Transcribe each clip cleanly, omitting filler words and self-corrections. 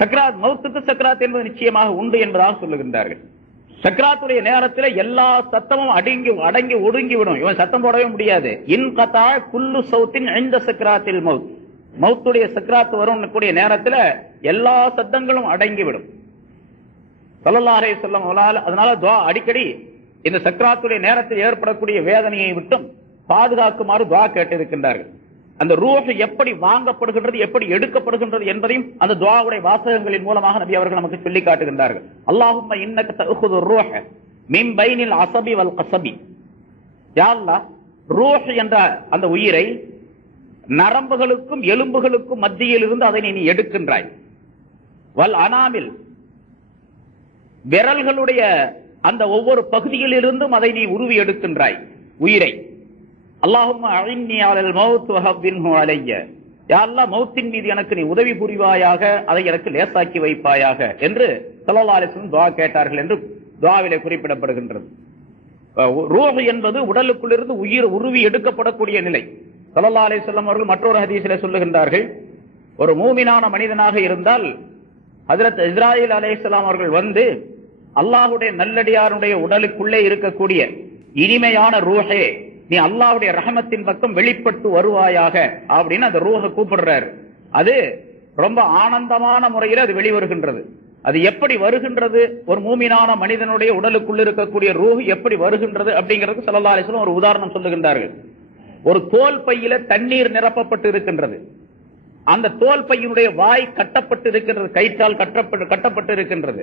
சக்ராத் மௌத்துக்கு சக்ராத் என்பது நிச்சயமாக உண்டு என்பதாக சொல்லுகின்றார்கள். சக்ராத்துடைய நேரத்தில் எல்லா சத்தமும் அடங்கி ஒடுங்கிவிடும். இவன் சத்தம் போடவே முடியாது. இன்கதா குல்லு சௌத்தின் இந்த சக்ராத்தில் மவுத், மௌத்துடைய சக்ராத்து வரும் கூடிய நேரத்தில் எல்லா சத்தங்களும் அடங்கிவிடும். ஸல்லல்லாஹு அலைஹி வஸல்லம் அதனால துஆ அடிக்கடி இந்த சக்ராத்துடைய நேரத்தில் ஏற்படக்கூடிய வேதனையை விட்டும் பாதுகாக்குமாறு துஆ கேட்டிருக்கின்றார்கள். அந்த ரூஹ் எப்படி வாங்கப்படுகின்றது, எப்படி எடுக்கப்படுகின்றது என்பதையும் அந்த துஆவுடைய வாசகங்களின் மூலமாக நபி அவர்கள் நமக்கு சொல்லி காட்டுகின்றார்கள். அல்லாஹும்ம இன்னக தஅഖுது ரூஹ மின் பைனில் அஸபி வல் கஸபி. யா அல்லாஹ், ரூஹ் என்ற அந்த உயிரை நரம்புகளுக்கும் எலும்புகளுக்கும் மத்தியில் இருந்து அதை நீ எடுக்கின்றாய். வல் அனாமில், விரல்களுடைய அந்த ஒவ்வொரு பகுதியில் இருந்தும் அதை நீ உருவி எடுக்கின்றாய் உயிரை. அல்லாஹும்ம அஇன்னி அலல் மௌத் வஹவ்வின்ஹு அலைய. யா அல்லாஹ், மௌத்தின் மீது எனக்கு நீ உதவி புரிவாயாக, அதை எனக்கு லேசாக்கி வைப்பாயாக என்று ஸல்லல்லாஹு அலைஹி வஸல்லம் துஆ கேட்டார்கள் என்று துஆவிலே குறிப்பிடப்படுகின்றது. ரூஹ் என்பது உடலுக்குள்ளிருந்து உயிர் உருவி எடுக்கப்படக்கூடிய நிலை. ஸல்லல்லாஹு அலைஹி வஸல்லம் அவர்கள் மற்றொரு ஹதீஸிலே சொல்லுகின்றார்கள், ஒரு மூமினான மனிதனாக இருந்தால் ஹஜ்ரத் இஸ்ராயீல் அலைஹிஸ்ஸலாம் அவர்கள் வந்து அல்லாஹ்வுடைய நல்லடியாருடைய உடலுக்குள்ளே இருக்கக்கூடிய இனிமையான ரூஹே, நீ அல்லாஹ்வுடைய ரஹமத்தின் பக்கம் வெளிப்பட்டு வருவாயாக அப்படின்னு அந்த ரூஹை கூப்பிடுறாரு. அது ரொம்ப ஆனந்தமான முறையில் அது வெளிவருகின்றது. அது எப்படி வருகின்றது, ஒரு மூமினான மனிதனுடைய உடலுக்குள் இருக்கக்கூடிய ரூஹ் எப்படி வருகின்றது அப்படிங்கிறது ஸல்லல்லாஹு அலைஹி வஸல்லம் ஒரு உதாரணம் சொல்லுகின்றார்கள். ஒரு தோல் பையில தண்ணீர் நிரப்பப்பட்டு இருக்கின்றது. அந்த தோல் பையினுடைய வாய் கட்டப்பட்டு இருக்கின்றது, கயிற்றால் கட்டப்பட்டு இருக்கின்றது.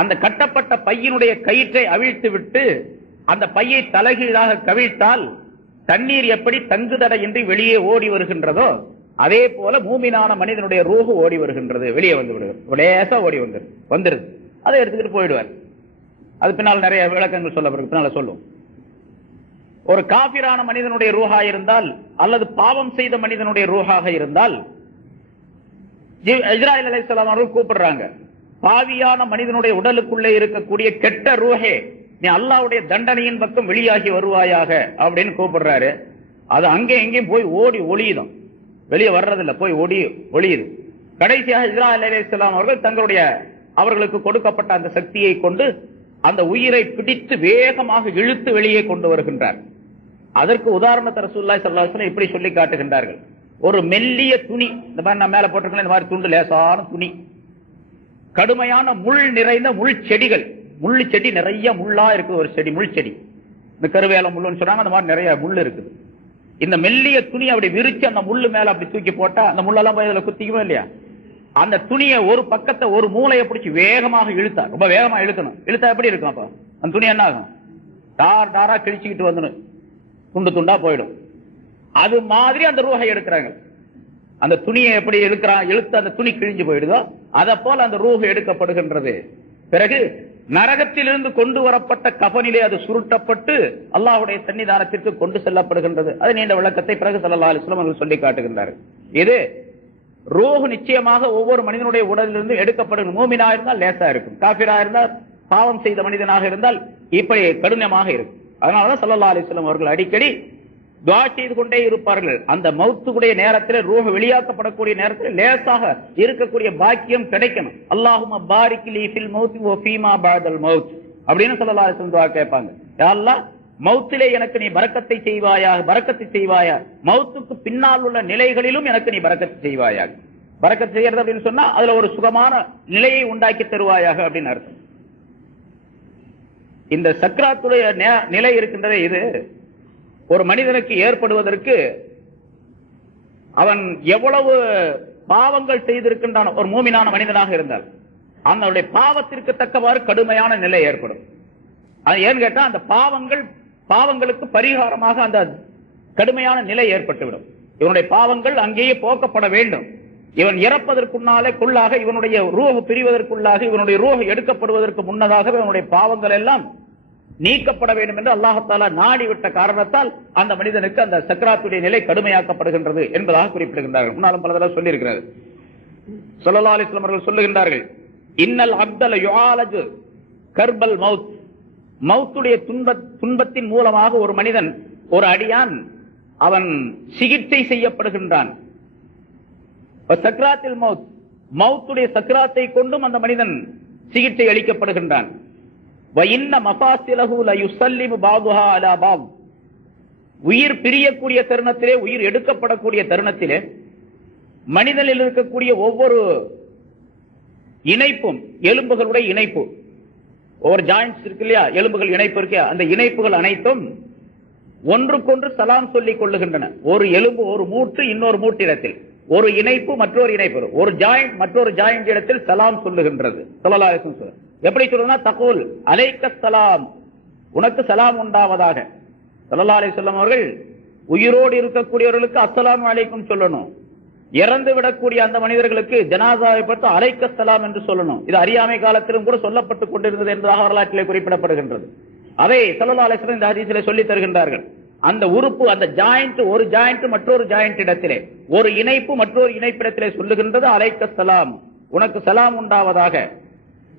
அந்த கட்டப்பட்ட பையினுடைய கயிற்றை அவிழ்த்து விட்டு அந்த பையை தலைகீழாக கவிழ்த்தால் தண்ணீர் எப்படி தங்குதடையின்றி வெளியே ஓடி வருகின்றதோ அதே போல மூமினான மனிதனுடைய ரூஹ் ஓடி வருகின்றது, வெளியே வந்து விடுகிறது. லேசா ஓடி வந்துருது. அதை எடுத்துக்கிட்டு போயிடுவார். அது பின்னால் நிறைய விளக்கங்கள் சொல்லப்படுது, பின்னால சொல்லும். ஒரு காபிரான மனிதனுடைய ரூஹா இருந்தால் அல்லது பாவம் செய்த மனிதனுடைய ரூஹாக இருந்தால் இஸ்ராயீல் அலைஹிஸ்ஸலாம் அவர்கள் கூப்பிடுறாங்க, பாவியான மனிதனுடைய உடலுக்குள்ளே இருக்கக்கூடிய கெட்ட ரூஹே, நீ அல்லாஹ்வுடைய தண்டனையின் பக்கம் வெளியாகி வருவாயாக அப்படின்னு கூப்பிடுறாரு. அது அங்கே எங்கேயும் போய் ஓடி ஒளியுதும், வெளியே வர்றதில்லை, போய் ஒளியுது. கடைசியாக இஸ்ராயீல் அலைஹிஸ்ஸலாம் அவர்கள் அவர்களுக்கு கொடுக்கப்பட்ட அந்த சக்தியை கொண்டு அந்த உயிரை பிடித்து வேகமாக இழுத்து வெளியே கொண்டு வருகின்றார். அதற்கு உதாரணத்தை ரசூலுல்லாஹி ஸல்லல்லாஹு அலைஹி வஸல்லம் இப்படி சொல்லி காட்டுகின்றார்கள். ஒரு மெல்லிய துணி, இந்த மாதிரி நான் மேல போட்டிருக்கேன், இந்த மாதிரி துண்டு லேசான துணி, கடுமையான முள் நிறைந்த முள் செடிகள், முள்ளு செடி நிறைய முள்ளா இருக்குது. ஒரு செடி முள் செடி, இந்த கருவேல முள்ளுன்னு சொன்னாங்க, அந்த மாதிரி நிறைய முள் இருக்குது. இந்த மெல்லிய துணி அப்படி விரிச்சு அந்த முள்ளு மேல அப்படி தூக்கி போட்டா அந்த முள்ளெல்லாம் போய் அதுல குத்திக்குமே இல்லையா? அந்த துணியை ஒரு பக்கத்தை ஒரு மூளையை பிடிச்சி வேகமாக இழுத்தா, ரொம்ப வேகமா இழுக்கணும். இழுத்தா எப்படி இருக்கும்? அப்ப அந்த துணி என்ன ஆகும்? டாரா கிழிச்சுக்கிட்டு வந்துடும், துண்டு துண்டா போயிடும். அது மாதிரி அந்த ரூஹை எடுக்கிறாங்க. அந்த துணியை எப்படி இழுத்து அந்த துணி கிழிஞ்சு போயிடுதோ அதை போல அந்த ரூஹ் எடுக்கப்படுகின்றது. பிறகு நரகத்திலிருந்து கொண்டு வரப்பட்ட கஃனிலே அது சுருட்டப்பட்டு அல்லாஹ்வுடைய சன்னிதானத்திற்கு கொண்டு செல்லப்படுகின்றது. அது நீண்ட விளக்கத்தை பிறகு ஸல்லல்லாஹு அலைஹி வஸல்லம் அவர்கள் சொல்லி காட்டுகின்றார்கள். இது ரூஹ் நிச்சயமாக ஒவ்வொரு மனிதனுடைய உடலிலிருந்து எடுக்கப்படுகிற. மூமினா இருந்தால் லேசா இருக்கும், காஃபிரா இருந்தால், பாவம் செய்த மனிதனாக இருந்தால் இப்படி கடினமாக இருக்கும். அதனாலதான் ஸல்லல்லாஹு அலைஹி வஸல்லம் அவர்கள் அடிக்கடி துஆ செய்து கொண்டே இருப்பார்கள். அந்த மௌத்துடைய நேரத்தில், ரூஹ் வெளியாக்கப்படக்கூடிய நேரத்தில் லேசாக இருக்கக்கூடிய பாக்கியம் கிடைக்கணும். அல்லாஹும்ம பாரிக் லீ ஃபில் மௌத் வ ஃபீமா பஅதல் மௌத் அப்படின்னு ஸல்லல்லாஹு அலைஹி வஸல்லம் துஆ கேட்பாங்க. யா அல்லாஹ், மௌத்திலே எனக்கு நீ பரக்கத்தை செய்வாயா, மௌத்துக்கு பின்னால் உள்ள நிலைகளிலும் எனக்கு நீ பரக்கத்தை செய்வாயாக. பரக்கத் செய்யறது அப்படின்னு சொன்னா அதுல ஒரு சுகமான நிலையை உண்டாக்கி தருவாயாக அப்படின்னு அர்த்தம். இந்த சக்ராத்துடைய நிலை இருக்கின்றதே, இது ஒரு மனிதனுக்கு ஏற்படுவதற்கு அவன் எவ்வளவு பாவங்கள் செய்திருக்கின்றான், ஒரு மூமினான மனிதனாக இருந்தால் அவனுடைய பாவத்திற்கு தக்கவாறு கடுமையான நிலை ஏற்படும். அது ஏன்னு கேட்டா அந்த பாவங்களுக்கு பரிகாரமாக அந்த கடுமையான நிலை ஏற்பட்டுவிடும். இவனுடைய பாவங்கள் அங்கேயே போக்கப்பட வேண்டும். இவன் இறப்பதற்குள்ளாக இவனுடைய ரூஹ் பிரிவதற்குள்ளாக, இவனுடைய ரூஹ் எடுக்கப்படுவதற்கு முன்னதாகவே இவனுடைய பாவங்கள் எல்லாம் நீக்கப்பட வேண்டும் என்று அல்லாஹ் தஆலா நாடிவிட்ட காரணத்தால் அந்த மனிதனுக்கு அந்த சக்ராத்துடைய நிலை கடுமையாக்கப்படுகின்றது என்பதாக குறிப்பிடுகின்றார்கள். முன்னாலும் பல தடவை சொல்லி இருக்கிறார்கள். ஸல்லல்லாஹு அலைஹி வஸல்லம் அவர்கள் சொல்லுகின்றார்கள், இன்னல் அப்தல யுஆலஜு கர்பல் மௌத், மௌத்துடைய துன்பத்தின் மூலமாக ஒரு மனிதன், ஒரு அடியான் அவன் சிகிச்சை செய்யப்படுகின்றான். சக்ராத்தில் மௌத், மௌத்துடைய சக்கராத்தை கொண்டும் அந்த மனிதன் சிகிச்சை அளிக்கப்படுகின்றான். உயிர் பிரியக்கூடிய தருணத்திலே, உயிர் எடுக்கப்படக்கூடிய தருணத்திலே மனிதனில் இருக்கக்கூடிய ஒவ்வொரு இணைப்பும், எலும்புகளுடைய இணைப்பு, ஒவ்வொரு ஜாயின்ட்ஸ் இருக்கு இல்லையா, எலும்புகள் இணைப்பு இருக்கு, அந்த இணைப்புகள் அனைத்தும் ஒன்றுக்கொன்று சலாம் சொல்லிக் கொள்ளுகின்றன. ஒரு எலும்பு, ஒரு மூட்டு இன்னொரு மூட்டிடத்தில், ஒரு இணைப்பு மற்றொரு இணைப்பு, ஒரு ஜாயிண்ட் மற்றொரு ஜாயிண்ட் இடத்தில் சலாம் சொல்லுகின்றது. ஸல்லல்லாஹு அலைஹி வஸல்லம் எப்படி சொல்றதுன்னா, தகூல் அலைக்க சலாம், உனக்கு சலாம் உண்டாவதாக. ஸல்லல்லாஹு அலைஹி வஸல்லம் அவர்கள் உயிரோடு இருக்கக்கூடியவர்களுக்கு அஸ்ஸலாமு அலைக்கும் சொல்லணும், இறந்து விடக்கூடிய அந்த மனிதர்களுக்கு ஜனாசாவை பார்த்து அலைக்க சலாம் என்று சொல்லணும். இது அறியாமை காலத்திலும் கூட சொல்லப்பட்டுக் கொண்டிருந்தது என்பதாக வரலாற்றிலே குறிப்பிடப்படுகின்றது. அதை ஸல்லல்லாஹு அலைஹி வஸல்லம் இந்த ஹதீஸிலே சொல்லி தருகின்றார்கள். அந்த உறுப்பு, அந்த ஜாயிண்ட், ஒரு ஜாயிண்ட் மற்றொரு ஜாயிண்ட் இடத்திலே, ஒரு இணைப்பு மற்றொரு இணைப்பிடத்திலே சொல்லுகின்றது அலைக்க சலாம், உனக்கு சலாம் உண்டாவதாக.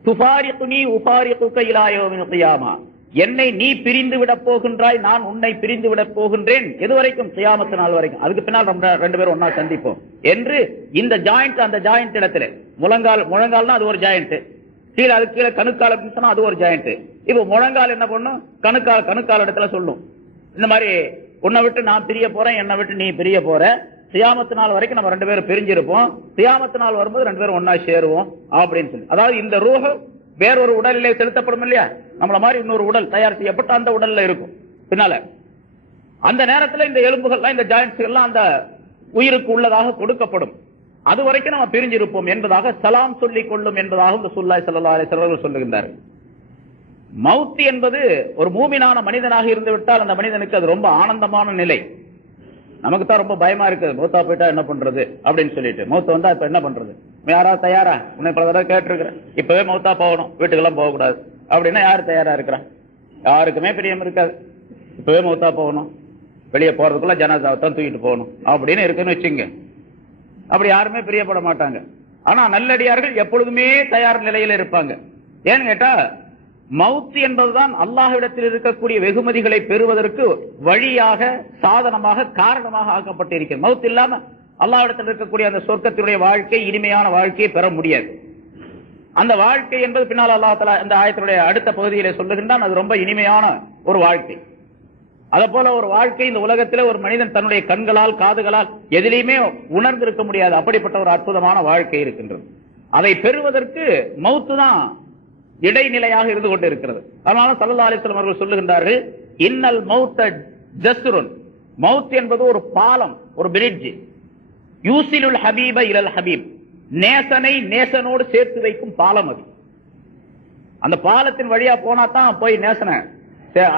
துஃபாரிகுனி உஃபாரிகுக இலா யௌமில் கியாமா, என்னை நீ பிரிந்து விட போகின்றாய், நான் உன்னை பிரிந்து விட போகின்றேன், எதுவரைக்கும்? கியாமத் நாள் வரைக்கும். அதுக்கு பின்னால் ரெண்டு பேரும் ஒன்னா சந்திப்போம் என்று இந்த ஜாயிண்ட், அந்த ஜாயிண்ட் இடத்துல முழங்கால்னா அது ஒரு ஜாயிண்ட், கீழே அது கீழே கணுக்கால் அப்படின்னு சொன்னா அது ஒரு ஜாயிண்ட். இப்போ முழங்கால் என்ன பண்ணும்? கணுக்கால் இடத்துல சொல்லும், இந்த மாதிரி உன்னை விட்டு நான் பிரிய போறேன், என்னை விட்டு நீ பிரிய போற, கியாமத் நாள் வரைக்கும் நம்ம ரெண்டு பேரும் பிரிஞ்சிருப்போம், கியாமத் நாள் வரும்போது ரெண்டு பேரும் ஒன்னா சேருவோம் அப்படின்னு சொல்லி. அதாவது இந்த ரூஹ் வேறொரு உடலிலே செலுத்தப்படும் இல்லையா, நம்மள மாதிரி இன்னொரு உடல் தயார் செய்யப்பட்ட அந்த உடல்ல இருக்கும் பின்னால. அந்த நேரத்தில் இந்த எலும்புகள்லாம், இந்த ஜாயிண்ட்ஸ் எல்லாம் அந்த உயிருக்கு உள்ளதாக கொடுக்கப்படும். அது வரைக்கும் நம்ம பிரிஞ்சிருப்போம் என்பதாக சலாம் சொல்லிக் கொள்ளும் என்பதாக ரசூலுல்லாஹி ஸல்லல்லாஹு அலைஹி வஸல்லம் சொல்லுகின்றார்கள். மவுத் என்பது ஒரு மூமினான மனிதனாக இருந்து விட்டால் அந்த மனிதனுக்கு அது ரொம்ப ஆனந்தமான நிலை. நமக்கு தான் ரொம்ப பயமா இருக்கு, மௌத்தா போயிட்டா என்ன பண்றது அப்படின்னு சொல்லிட்டு. மௌத்து வந்தா இப்ப என்ன பண்றது? யாராவது தயாரா? உன்னை பல தடவை கேட்டிருக்கிறேன், இப்பவே மௌத்தா போகணும், வீட்டுக்கெல்லாம் போகக்கூடாது அப்படின்னா யாரு தயாரா இருக்கிறான்? யாருக்குமே பிரியம் இருக்காது. இப்பவே மௌத்தா போகணும், வெளியே போறதுக்குள்ள ஜனாசாவை தான் தூக்கிட்டு போகணும் அப்படின்னு இருக்குன்னு வச்சுங்க. அப்படி யாருமே பிரியப்பட மாட்டாங்க. ஆனா நல்லடியார்கள் எப்பொழுதுமே தயார் நிலையில இருப்பாங்க. ஏன்னு கேட்டா, மவுத் என்பதுதான் அல்லாஹ்விடத்தில் இருக்கக்கூடிய வெகுமதிகளை பெறுவதற்கு வழியாக, சாதனமாக, காரணமாக ஆக்கப்பட்டிருக்கிறது. மவுத் இல்லாம அல்லாஹ்விடத்தில் இருக்கக்கூடிய அந்த சொர்க்கத்தினுடைய வாழ்க்கை, இனிமையான வாழ்க்கையை பெற முடியாது. அந்த வாழ்க்கை என்பது பின்னால் அல்லாஹ் தஆலா அந்த ஆயத்தினுடைய அடுத்த பகுதியிலே சொல்லுகின்றான், அது ரொம்ப இனிமையான ஒரு வாழ்க்கை. அத போல ஒரு வாழ்க்கை இந்த உலகத்திலே ஒரு மனிதன் தன்னுடைய கண்களால், காதுகளால் எதிலையுமே உணர்ந்திருக்க முடியாது. அப்படிப்பட்ட ஒரு அற்புதமான வாழ்க்கை இருக்கின்றது. அதை பெறுவதற்கு மவுத்து தான் இடைநிலையாக இருந்து கொண்டு இருக்கிறது. அதனால ஸல்லல்லாஹு அலைஹி வஸல்லம் அவர்கள் சொல்லுகின்றார்கள், இன்னல் மௌத்த ஜஸ்ருன், மவுத் என்பது ஒரு பாலம், ஒரு பிரிட்ஜ். யூசிலுல் ஹபீப இலல் ஹபீப், நேசனை நேசனோடு சேர்த்து வைக்கும் பாலம் அது. அந்த பாலத்தின் வழியா போனா தான் போய் நேசனை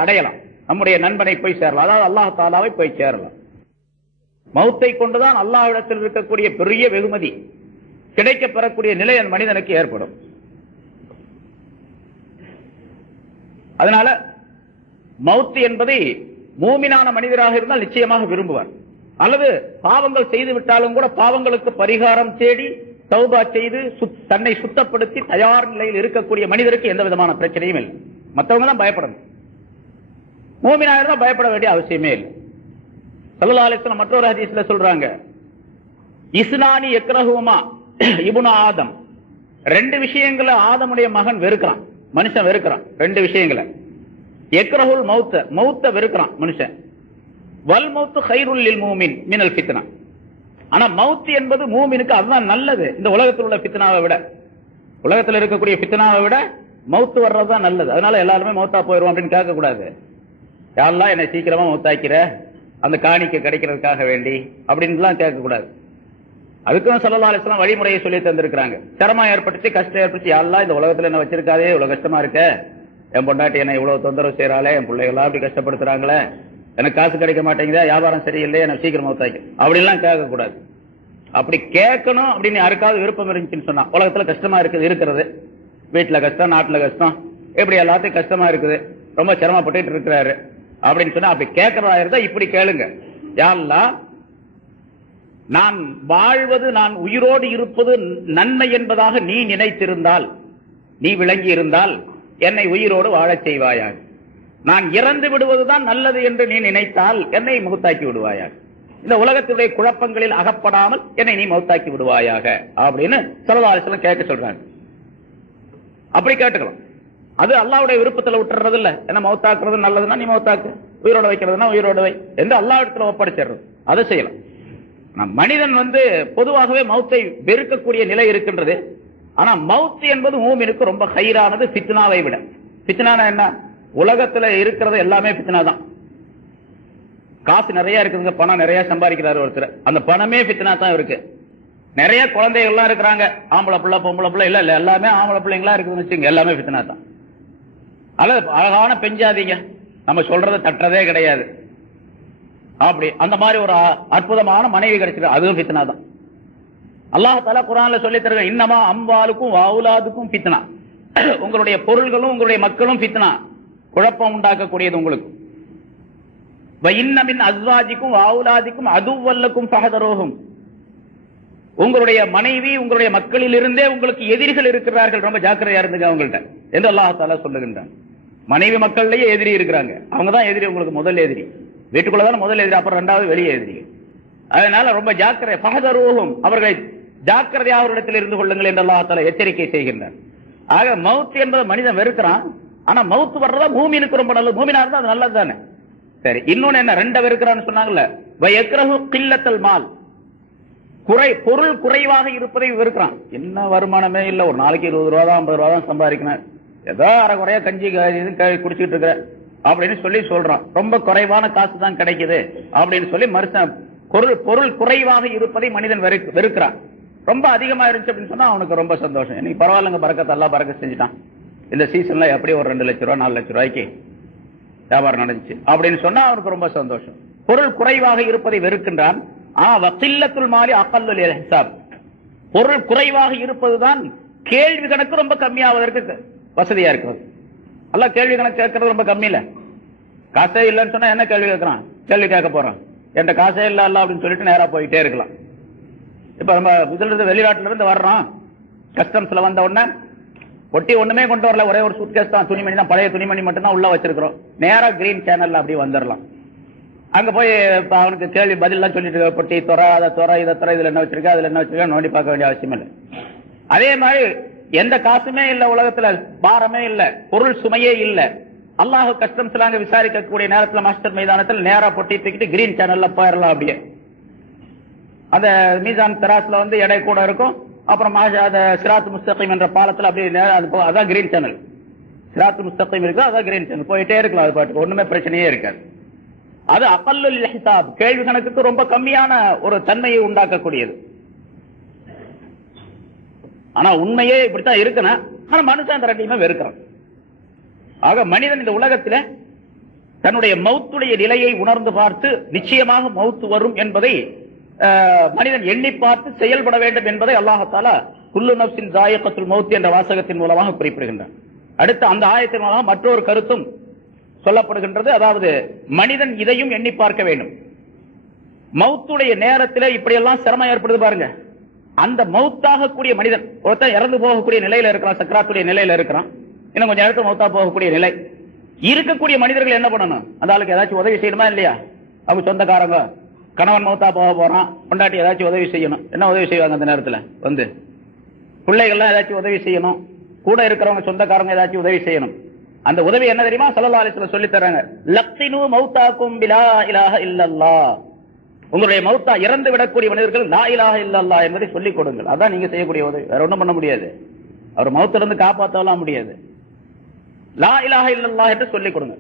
அடையலாம், நம்முடைய நண்பனை போய் சேரலாம், அதாவது அல்லாஹ் தஆலாவை போய் சேரலாம். மவுத்தை கொண்டுதான் அல்லாஹ்விடத்தில் இருக்கக்கூடிய பெரிய வெகுமதி கிடைக்க பெறக்கூடிய நிலை அந்த மனிதனுக்கு ஏற்படும். அதனால மவுத் என்பதை மூமினான மனிதராக இருந்தால் நிச்சயமாக விரும்புவார். அல்லது பாவங்கள் செய்து விட்டாலும் கூட பாவங்களுக்கு பரிகாரம் தேடி தௌபா செய்து தன்னை சுத்தப்படுத்தி தயார் நிலையில் இருக்கக்கூடிய மனிதருக்கு எந்த விதமான பிரச்சனையும் இல்லை. மற்றவங்க தான் பயப்படணும், மூமினாக இருந்தால் பயப்பட வேண்டிய அவசியமே இல்லை. ஸல்லல்லாஹு அலைஹி வஸல்லம் மற்றொரு ஹதீஸ்ல சொல்றாங்க, இஸ்னானி யக்ரஹுமா இப்னு ஆதம், ரெண்டு விஷயங்களை ஆதமுடைய மகன் வெறுக்கிறான், மனுஷன் வெறுக்கிறான். ரெண்டு விஷயங்களை, யக்ரஹுல் மௌத்த, மௌத்த வெறுக்கிறான் மனுஷன். வல் மௌத்து கைருல் லில் மூமின் மினல் ஃபித்னா, ஆனா மவுத் என்பது மூமினுக்கு அதுதான் நல்லது. இந்த உலகத்தில் உள்ள ஃபித்னாவை விட, உலகத்தில் இருக்கக்கூடிய ஃபித்னாவை விட மவுத்து வர்றதுதான் நல்லது. அதனால எல்லாருமே மௌத்தா போயிடும் அப்படின்னு கேட்க கூடாது. யா அல்லாஹ் என்னை சீக்கிரமா மௌத்தாக்கிற, அந்த காணிக்கை கிடைக்கிறதுக்காக வேண்டி அப்படின்லாம் கேட்க கூடாது. அதுக்கும் ஸல்லல்லாஹு அலைஹி வஸல்லம் வழிமுறையை சொல்லி தந்திருக்கிறாங்க. சிரமம் ஏற்பட்டுச்சு, கஷ்டம் ஏற்பட்டுச்சு, யா அல்லாஹ் இந்த உலகத்துல என்ன வச்சிருக்காதே, இவ்வளவு கஷ்டமா இருக்க, என் பொண்டாட்டி என்ன இவ்வளவு தொந்தரவு செய்யறாளே, என் பிள்ளைகளா அப்படி கஷ்டப்படுத்துறாங்களே, எனக்கு காசு கிடைக்க மாட்டேங்குதா, வியாபாரம் சரியில்லையே, எனக்கு சீக்கிரம் மௌத்தாக்கி அப்படின்லாம் கேட்க கூடாது. அப்படி கேட்கணும் அப்படின்னு யாருக்காவது விருப்பம் இருந்துச்சுன்னு சொன்னா, உலகத்துல கஷ்டமா இருக்கிறது, வீட்டுல கஷ்டம், நாட்டுல கஷ்டம், எப்படி எல்லாத்தையும் கஷ்டமா இருக்குது, ரொம்ப சிரமப்பட்டு இருக்கிறாரு அப்படின்னு சொன்னா, அப்படி கேட்கறதா இருந்தா இப்படி கேளுங்க, யா அல்லாஹ் நான் வாழ்வது, நான் உயிரோடு இருப்பது நன்மை என்பதாக நீ நினைத்திருந்தால், நீ விளங்கி இருந்தால் என்னை உயிரோடு வாழச் செய்வாயாக. நான் இறந்து விடுவதுதான் நல்லது என்று நீ நினைத்தால் என்னை மௌத்தாக்கி விடுவாயாக. இந்த உலகத்துடைய குழப்பங்களில் அகப்படாமல் என்னை நீ மௌத்தாக்கி விடுவாயாக அப்படின்னு ஸல்லல்லாஹு அலைஹி வஸல்லம் கேட்க சொல்றாங்க. அப்படி கேட்டுக்கலாம். அது அல்லாஹ்வுடைய விருப்பத்துல விட்டுறது இல்ல. என்ன மௌத்தாக்குறது நல்லதுன்னா நீ மௌத்தாக்கு, உயிரோட வைக்கிறதுனா உயிரோட வை என்று அல்லாஹ்விடத்துல ஒப்படைச்சிடுறது, அதை செய்யலாம். மனிதன் பொதுவாகவே மௌத்தை வெறுக்கக்கூடிய நிலை இருக்கின்றது. ஆனா மௌத் என்பது மூமினுக்கு ரொம்ப ஹைரானது ஃபித்னாவை விட. ஃபித்னானா என்ன? உலகத்துல இருக்கிறது எல்லாமே ஃபித்னா தான். காசு நிறைய இருக்குதுங்க, பணம் நிறைய சம்பாதிக்கிறாரு ஒருத்தர், அந்த பணமே ஃபித்னா தான் இருக்கு. நிறைய குழந்தைகள்லாம் இருக்கிறாங்க, ஆம்பளை பிள்ளை பொம்பளை பிள்ளை இல்ல இல்ல எல்லாமே ஆம்பளை பிள்ளைங்களா இருக்குதுன்னு வச்சுங்க, எல்லாமே ஃபித்னா தான். அல்லது அழகான பெஞ்சாதீங்க, நம்ம சொல்றதை தட்டுறதே கிடையாது, அப்படி அந்த மாதிரி ஒரு அற்புதமான மனைவி கிடைச்சிருக்கு, அதுவும் ஃபித்னா தான். அல்லாஹ் தஆலா குர்ஆன்ல சொல்லி தருங்க, இன்னமா அம்வாலுக்கும் வஅவுலாதுக்கும் ஃபித்னா, உங்களுடைய பொருள்களும் உங்களுடைய மக்களும் ஃபித்னா, குழப்பம் உண்டாக்கக்கூடியது உங்களுக்கு. வ இன்ன மின் அஸ்வாஜிக்கும் வஅவுலாதிக்கும் அதுவல்லக்கும் ஃபஹதரூஹும், உங்களுடைய மனைவி உங்களுடைய மக்களில் இருந்தே உங்களுக்கு எதிரிகள் இருக்கிறார்கள், ரொம்ப ஜாக்கிரதையா இருந்துங்க அவங்கள்ட்ட என்று அல்லாஹ் தஆலா சொல்லுகின்றான். மனைவி மக்கள்லயே எதிரி இருக்கிறாங்க, அவங்க தான் எதிரி, உங்களுக்கு முதல் எதிரி. வீட்டுக்குள்ளதான் முதல் எதிரி, அப்புறம் இரண்டாவது வெளியே எதிரி. அதனால ரொம்ப ஜாக்கிரதை, ஃபஹதரூஹும், அவர்களை ஜாக்கிரதையாக அவரிடத்தில் இருந்து கொள்ளுங்கள் என்று அல்லாஹ் தஆலா எச்சரிக்கை செய்கின்றார். ஆக மவுத் என்பதை மனிதன் வெறுக்கிறான். ஆனா மவுத் வர்றதா மூமினுக்கு ரொம்ப நல்லது, மூமினா இருந்தா அது நல்லது தானே. சரி, இன்னொன்னு என்ன, ரெண்ட வெறுக்கிறான்னு சொன்னாங்கல்ல, வயக்ரஹு கில்லத்தல் மால், பொருள் குறைவாக இருப்பதை வெறுக்கிறான். என்ன வருமானமே இல்ல, ஒரு நாளைக்கு 20 ரூபா தான் 50 ரூபா தான் சம்பாதிக்கணும், ஏதோ அரை குறையா கஞ்சி குடிச்சிட்டு இருக்கிற அப்படின்னு சொல்லி சொல்றான். ரொம்ப குறைவான காசு தான் கிடைக்குது அப்படின்னு சொல்லி மனுஷன் பொருள் குறைவாக இருப்பதை மனிதன் வெறுக்கிறான். ரொம்ப அதிகமா இருந்துச்சு அப்படின்னு சொன்னா அவனுக்கு ரொம்ப சந்தோஷம், இன்னைக்கு பரவாயில்லங்க, பரக்கத்தை எல்லாம் பறக்க செஞ்சுட்டான், இந்த சீசன்ல எப்படி ஒரு 2 லட்சம் ரூபாய் 4 லட்சம் ரூபாய்க்கு வியாபாரம் நடந்துச்சு அப்படின்னு சொன்னா அவனுக்கு ரொம்ப சந்தோஷம். பொருள் குறைவாக இருப்பதை வெறுக்கின்றான். வகில்லத்துல் மாலி அகல்லுல் ஹிசாப், பொருள் குறைவாக இருப்பதுதான் கேள்வி கணக்கு ரொம்ப கம்மியாவதற்கு வசதியா இருக்கிறது. அல்ல கேள்வி கணக்கு கேட்கறது ரொம்ப கம்மி இல்ல. காசே இல்லைன்னு சொன்னா என்ன கேள்வி கேட்கறான், கேள்வி கேட்க போறான், என்கிட்ட காசே இல்ல அல்ல அப்படின்னு சொல்லிட்டு நேரா போயிட்டே இருக்கலாம். இப்ப நம்ம இதுல இருந்து வெளிநாட்டுல இருந்து வர்றோம், கஸ்டம்ஸ்ல வந்த உடனே ஒட்டி ஒண்ணுமே கொண்டு வரல, ஒரே ஒரு சூட்கேஸ் தான், துணிமணி தான், பழைய துணிமணி மட்டும் தான் உள்ள வச்சிருக்கிறோம். நேரா கிரீன் சேனல்ல அப்படி வந்துடலாம். அங்க போய் அவனுக்கு கேள்வி பதில் எல்லாம் சொல்லிட்டு, பொட்டி துற, அதை துற, இதை துற, இதுல என்ன வச்சிருக்க, அதுல என்ன வச்சிருக்க, நோண்டி பார்க்க வேண்டிய அவசியம் இல்லை. அதே மாதிரி எந்த காசுமே இல்ல உலகத்துல, பாரமே இல்ல, பொருள் சுமையே இல்ல, அல்லாஹ் கஸ்டம்ஸ்ல அங்க விசாரிக்கக்கூடிய நேரத்துல மாஸ்டர் மைதானத்தில் நேரா பொட்டி தூக்கிட்டு கிரீன் சேனல்ல போயிடலாம். அப்படியே அந்த மீசான் தராசுல எடை கூட இருக்கும். அப்புறம் சிராத் முஸ்தகீம் என்ற பாலத்துல அப்படியே அதான் கிரீன் சேனல், சிராத் முஸ்தகீம் இருக்கு, அதான் கிரீன் சேனல், போயிட்டே இருக்கலாம். அது பாட்டுக்கு ஒண்ணுமே பிரச்சனையே இருக்காது. அது அகல்லுல் ஹிசாப், கேள்வி கணக்குக்கு ரொம்ப கம்மியான ஒரு தன்மையை உண்டாக்கக்கூடியது. ஆனா உண்மையே இப்படித்தான் இருக்கணும். ஆனா மனுஷன் அந்த ரெண்டையுமே வெறுக்கிறான். ஆக மனிதன் இந்த உலகத்துல தன்னுடைய மௌத்துடைய நிலையை உணர்ந்து பார்த்து நிச்சயமாக மௌத்து வரும் என்பதை மனிதன் எண்ணி பார்த்து செயல்பட வேண்டும் என்பதை அல்லாஹ் தஆலா குல்லு நஃப்ஸின் ஸாயிகத்துல் மௌத் என்ற வாசகத்தின் மூலமாக குறிப்பிடுகின்றான். அடுத்து அந்த ஆயத்தின் மூலமாக மற்றொரு கருத்தும் சொல்லப்படுகின்றது. அதாவது மனிதன் இதையும் எண்ணி பார்க்க வேண்டும். மௌத்துடைய நேரத்தில் இப்படியெல்லாம் சிரமம் ஏற்படுது பாருங்க. அந்த மௌத்தாக கூடிய மனிதன் ஒருத்தன் இறந்து போகக்கூடிய நிலையில இருக்கிறான், சக்கராத்துடைய நிலையில இருக்கிறான், இன்னும் கொஞ்சம் நேரத்தில் மௌத்தா போகக்கூடிய நிலை இருக்கக்கூடிய மனிதர்கள் என்ன பண்ணணும்? அந்த ஆளுக்கு ஏதாச்சும் உதவி செய்யணுமா இல்லையா? அவங்க சொந்தக்காரங்க, கணவன் மௌத்தா போக போறான், பொண்டாட்டி ஏதாச்சும் உதவி செய்யணும். என்ன உதவி செய்வாங்க அந்த நேரத்தில்? பிள்ளைகள்லாம் ஏதாச்சும் உதவி செய்யணும், கூட இருக்கிறவங்க சொந்தக்காரங்க ஏதாச்சும் உதவி செய்யணும். அந்த உதவி என்ன தெரியுமா? ஸல்லல்லாஹு அலைஹி வஸல்லம் சொல்லி தராங்க, லக்ஸினு மௌதாக்கும் பிலா இலாஹ இல்லல்லாஹ், உங்களுடைய மௌத்தா இறந்து விடக்கூடிய மனிதர்கள் லா இலாஹ இல்லல்லாஹ் என்பதை சொல்லிக் கொடுங்கள். அதான் நீங்க செய்யக்கூடிய உதவி, வேற ஒண்ணும் பண்ண முடியாது. அவர் மௌத்திலிருந்து காப்பாற்றலாம் முடியாது. லா இலாஹ இல்லல்லாஹ் என்று சொல்லிக் கொடுங்க.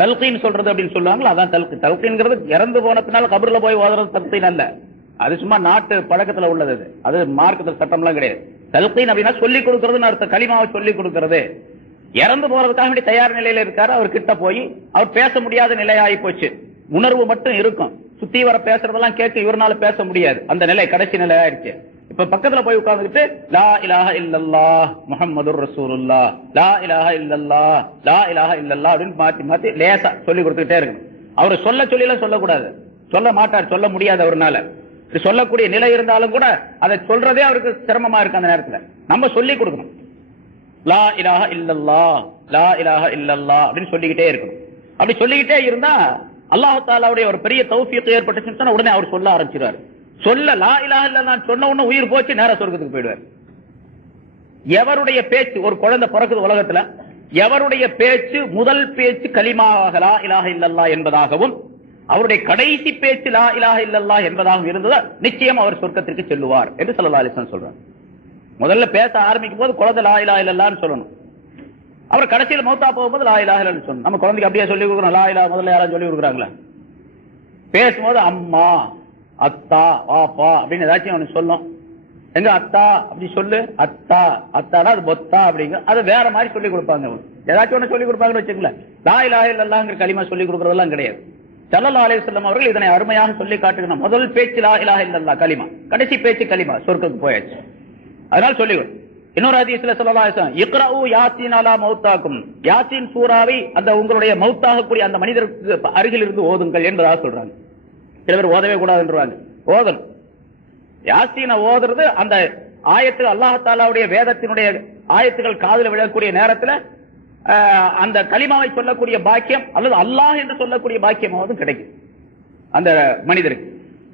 தல்கீன் சொல்றது அப்படின்னு சொல்லுவாங்க, அதான் தல்கீன். தல்கீன்ங்கிறது இறந்து போன பின்னால் கபர்ல போய் ஓதுறது தல்கீன் அல்ல, அது சும்மா நாட்டு பழக்கத்துல உள்ளது, அது மார்க்கத்தில் சட்டம்லாம் கிடையாது. தல்கீன் அப்படின்னா சொல்லிக் கொடுக்கறதுன்னு அர்த்தம், கலிமாவை சொல்லிக் கொடுக்கறது. இறந்து போறதுக்காக வேண்டிய தயார் நிலையில இருக்காரு, அவர் கிட்ட போய் அவர் பேச முடியாத நிலையாகி போச்சு, உணர்வு மட்டும் இருக்கும், சுத்தி வர பேசுறதெல்லாம் கேட்க இவரால பேச முடியாது, அந்த நிலை கடைசி நிலை ஆயிடுச்சு. இப்ப பக்கத்துல போய் உட்கார்ந்துட்டு லா இலாஹ இல்லல்லாஹ் முஹம்மதுர் ரசூலுல்லாஹ், லா இலாஹ இல்லல்லாஹ், லா இலாஹ இல்லல்லாஹ் அப்படின்னு மாத்தி மாத்தி லேசா சொல்லி கொடுத்துக்கிட்டே இருக்கணும். அவரு சொல்லலாம் சொல்லக்கூடாது, சொல்ல மாட்டார், சொல்ல முடியாது அவர்னால. சொல்லக்கூடிய நிலை இருந்தாலும் கூட அதை சொல்றதே அவருக்கு சிரமமா இருக்கு. அந்த நேரத்துல நம்ம சொல்லி கொடுக்கணும், லா இலாஹ இல்லல்லாஹ், லா இலாஹ இல்லல்லாஹ் அப்படின்னு சொல்லிக்கிட்டே இருக்கணும். அப்படி சொல்லிக்கிட்டே இருந்தா அல்லாஹ் தஆலாவுடைய ஒரு பெரிய தௌஃபீக் ஏற்பட்டுச்சுன்னா உடனே அவர் சொல்ல ஆரம்பிச்சிருவார். சொல்ல லா இலாஹ இல்லல்லாஹ் சொன்ன உடனே உயிர் போச்சு, நேரா சொர்க்கத்துக்கு போயிடுவார். எவருடைய பேச்சு, ஒரு குழந்தை பிறக்குது உலகத்துல, எவருடைய பேச்சு முதல் பேச்சு கலிமாவாக லா இலாஹ இல்லல்லாஹ் என்பதாகவும் அவருடைய கடைசி பேச்சு லா இலாஹ இல்லல்லாஹ் என்பதாகவும் இருந்ததா நிச்சயம் அவர் சொர்க்கத்திற்கு செல்லுவார் என்று ஸல்லல்லாஹு அலைஹி வஸல்லம் சொல்றாங்க. முதல்ல பேச ஆரம்பிக்கும் போது குழந்தை லா இலாஹ இல்லல்லாஹ்னு சொல்லணும். அவர் கடைசியில் மௌத்தா போகும்போது லா இலாஹ இல்லல்லாஹ்னு சொல்லணும். நம்ம குழந்தைக்கு அப்படியே சொல்லி கொடுக்கணும். லா இலாஹ முதல்ல யாராவது சொல்லி கொடுக்குறாங்களா? பேசும்போது அம்மா, அத்தா, பாப்பா அப்படின்னு ஏதாச்சும் அவனுக்கு சொல்லும். எங்க அத்தா அப்படி சொல்லு, அத்தா அத்தாடா அது பொத்தா அப்படிங்க, அது வேற மாதிரி சொல்லி கொடுப்பாங்க. ஏதாச்சும் ஒண்ணு சொல்லி கொடுப்பாங்கன்னு வச்சுக்கோங்களேன். லா இலாஹ இல்லல்லாஹ்ங்கிற கலிமா சொல்லி கொடுக்கறதெல்லாம் கிடையாது. ஸல்லல்லாஹு அலைஹி வஸல்லம் அவர்கள் இதனை அருமையாக சொல்லி காட்டுகிறார். முதல் பேச்சு லா இலாஹ இல்லல்லாஹ் கலிமா, கடைசி பேச்சு கலிமா, சொர்க்கத்துக்கு போயாச்சு. அதனால சொல்லி இன்னொரு ஹதீஸ்ல ஸல்லல்லாஹு அலைஹி வஸல்லம் இக்ரஉ யாசீன் அலா மௌத்தாக்கும், யாசீன் சூராவை அந்த உங்களுடைய மௌத்தாகக்கூடிய அந்த மனிதருக்கு அருகில் இருந்து ஓதுங்கள் என்பதாக சொல்றாங்க. சில பேர் ஓதவே கூடாதுன்றாங்க. ஓதணும். யாசீனை ஓதுறது அந்த ஆயத்து அல்லாஹ் தஆலாவுடைய வேதத்தினுடைய ஆயத்துகள் காதுல விழக்கூடிய நேரத்துல அந்த கலிமாவை சொல்லக்கூடிய பாக்கியம் அல்லது அல்லாஹ் என்று சொல்லக்கூடிய பாக்கியமாவது கிடைக்கும் அந்த மனிதருக்கு.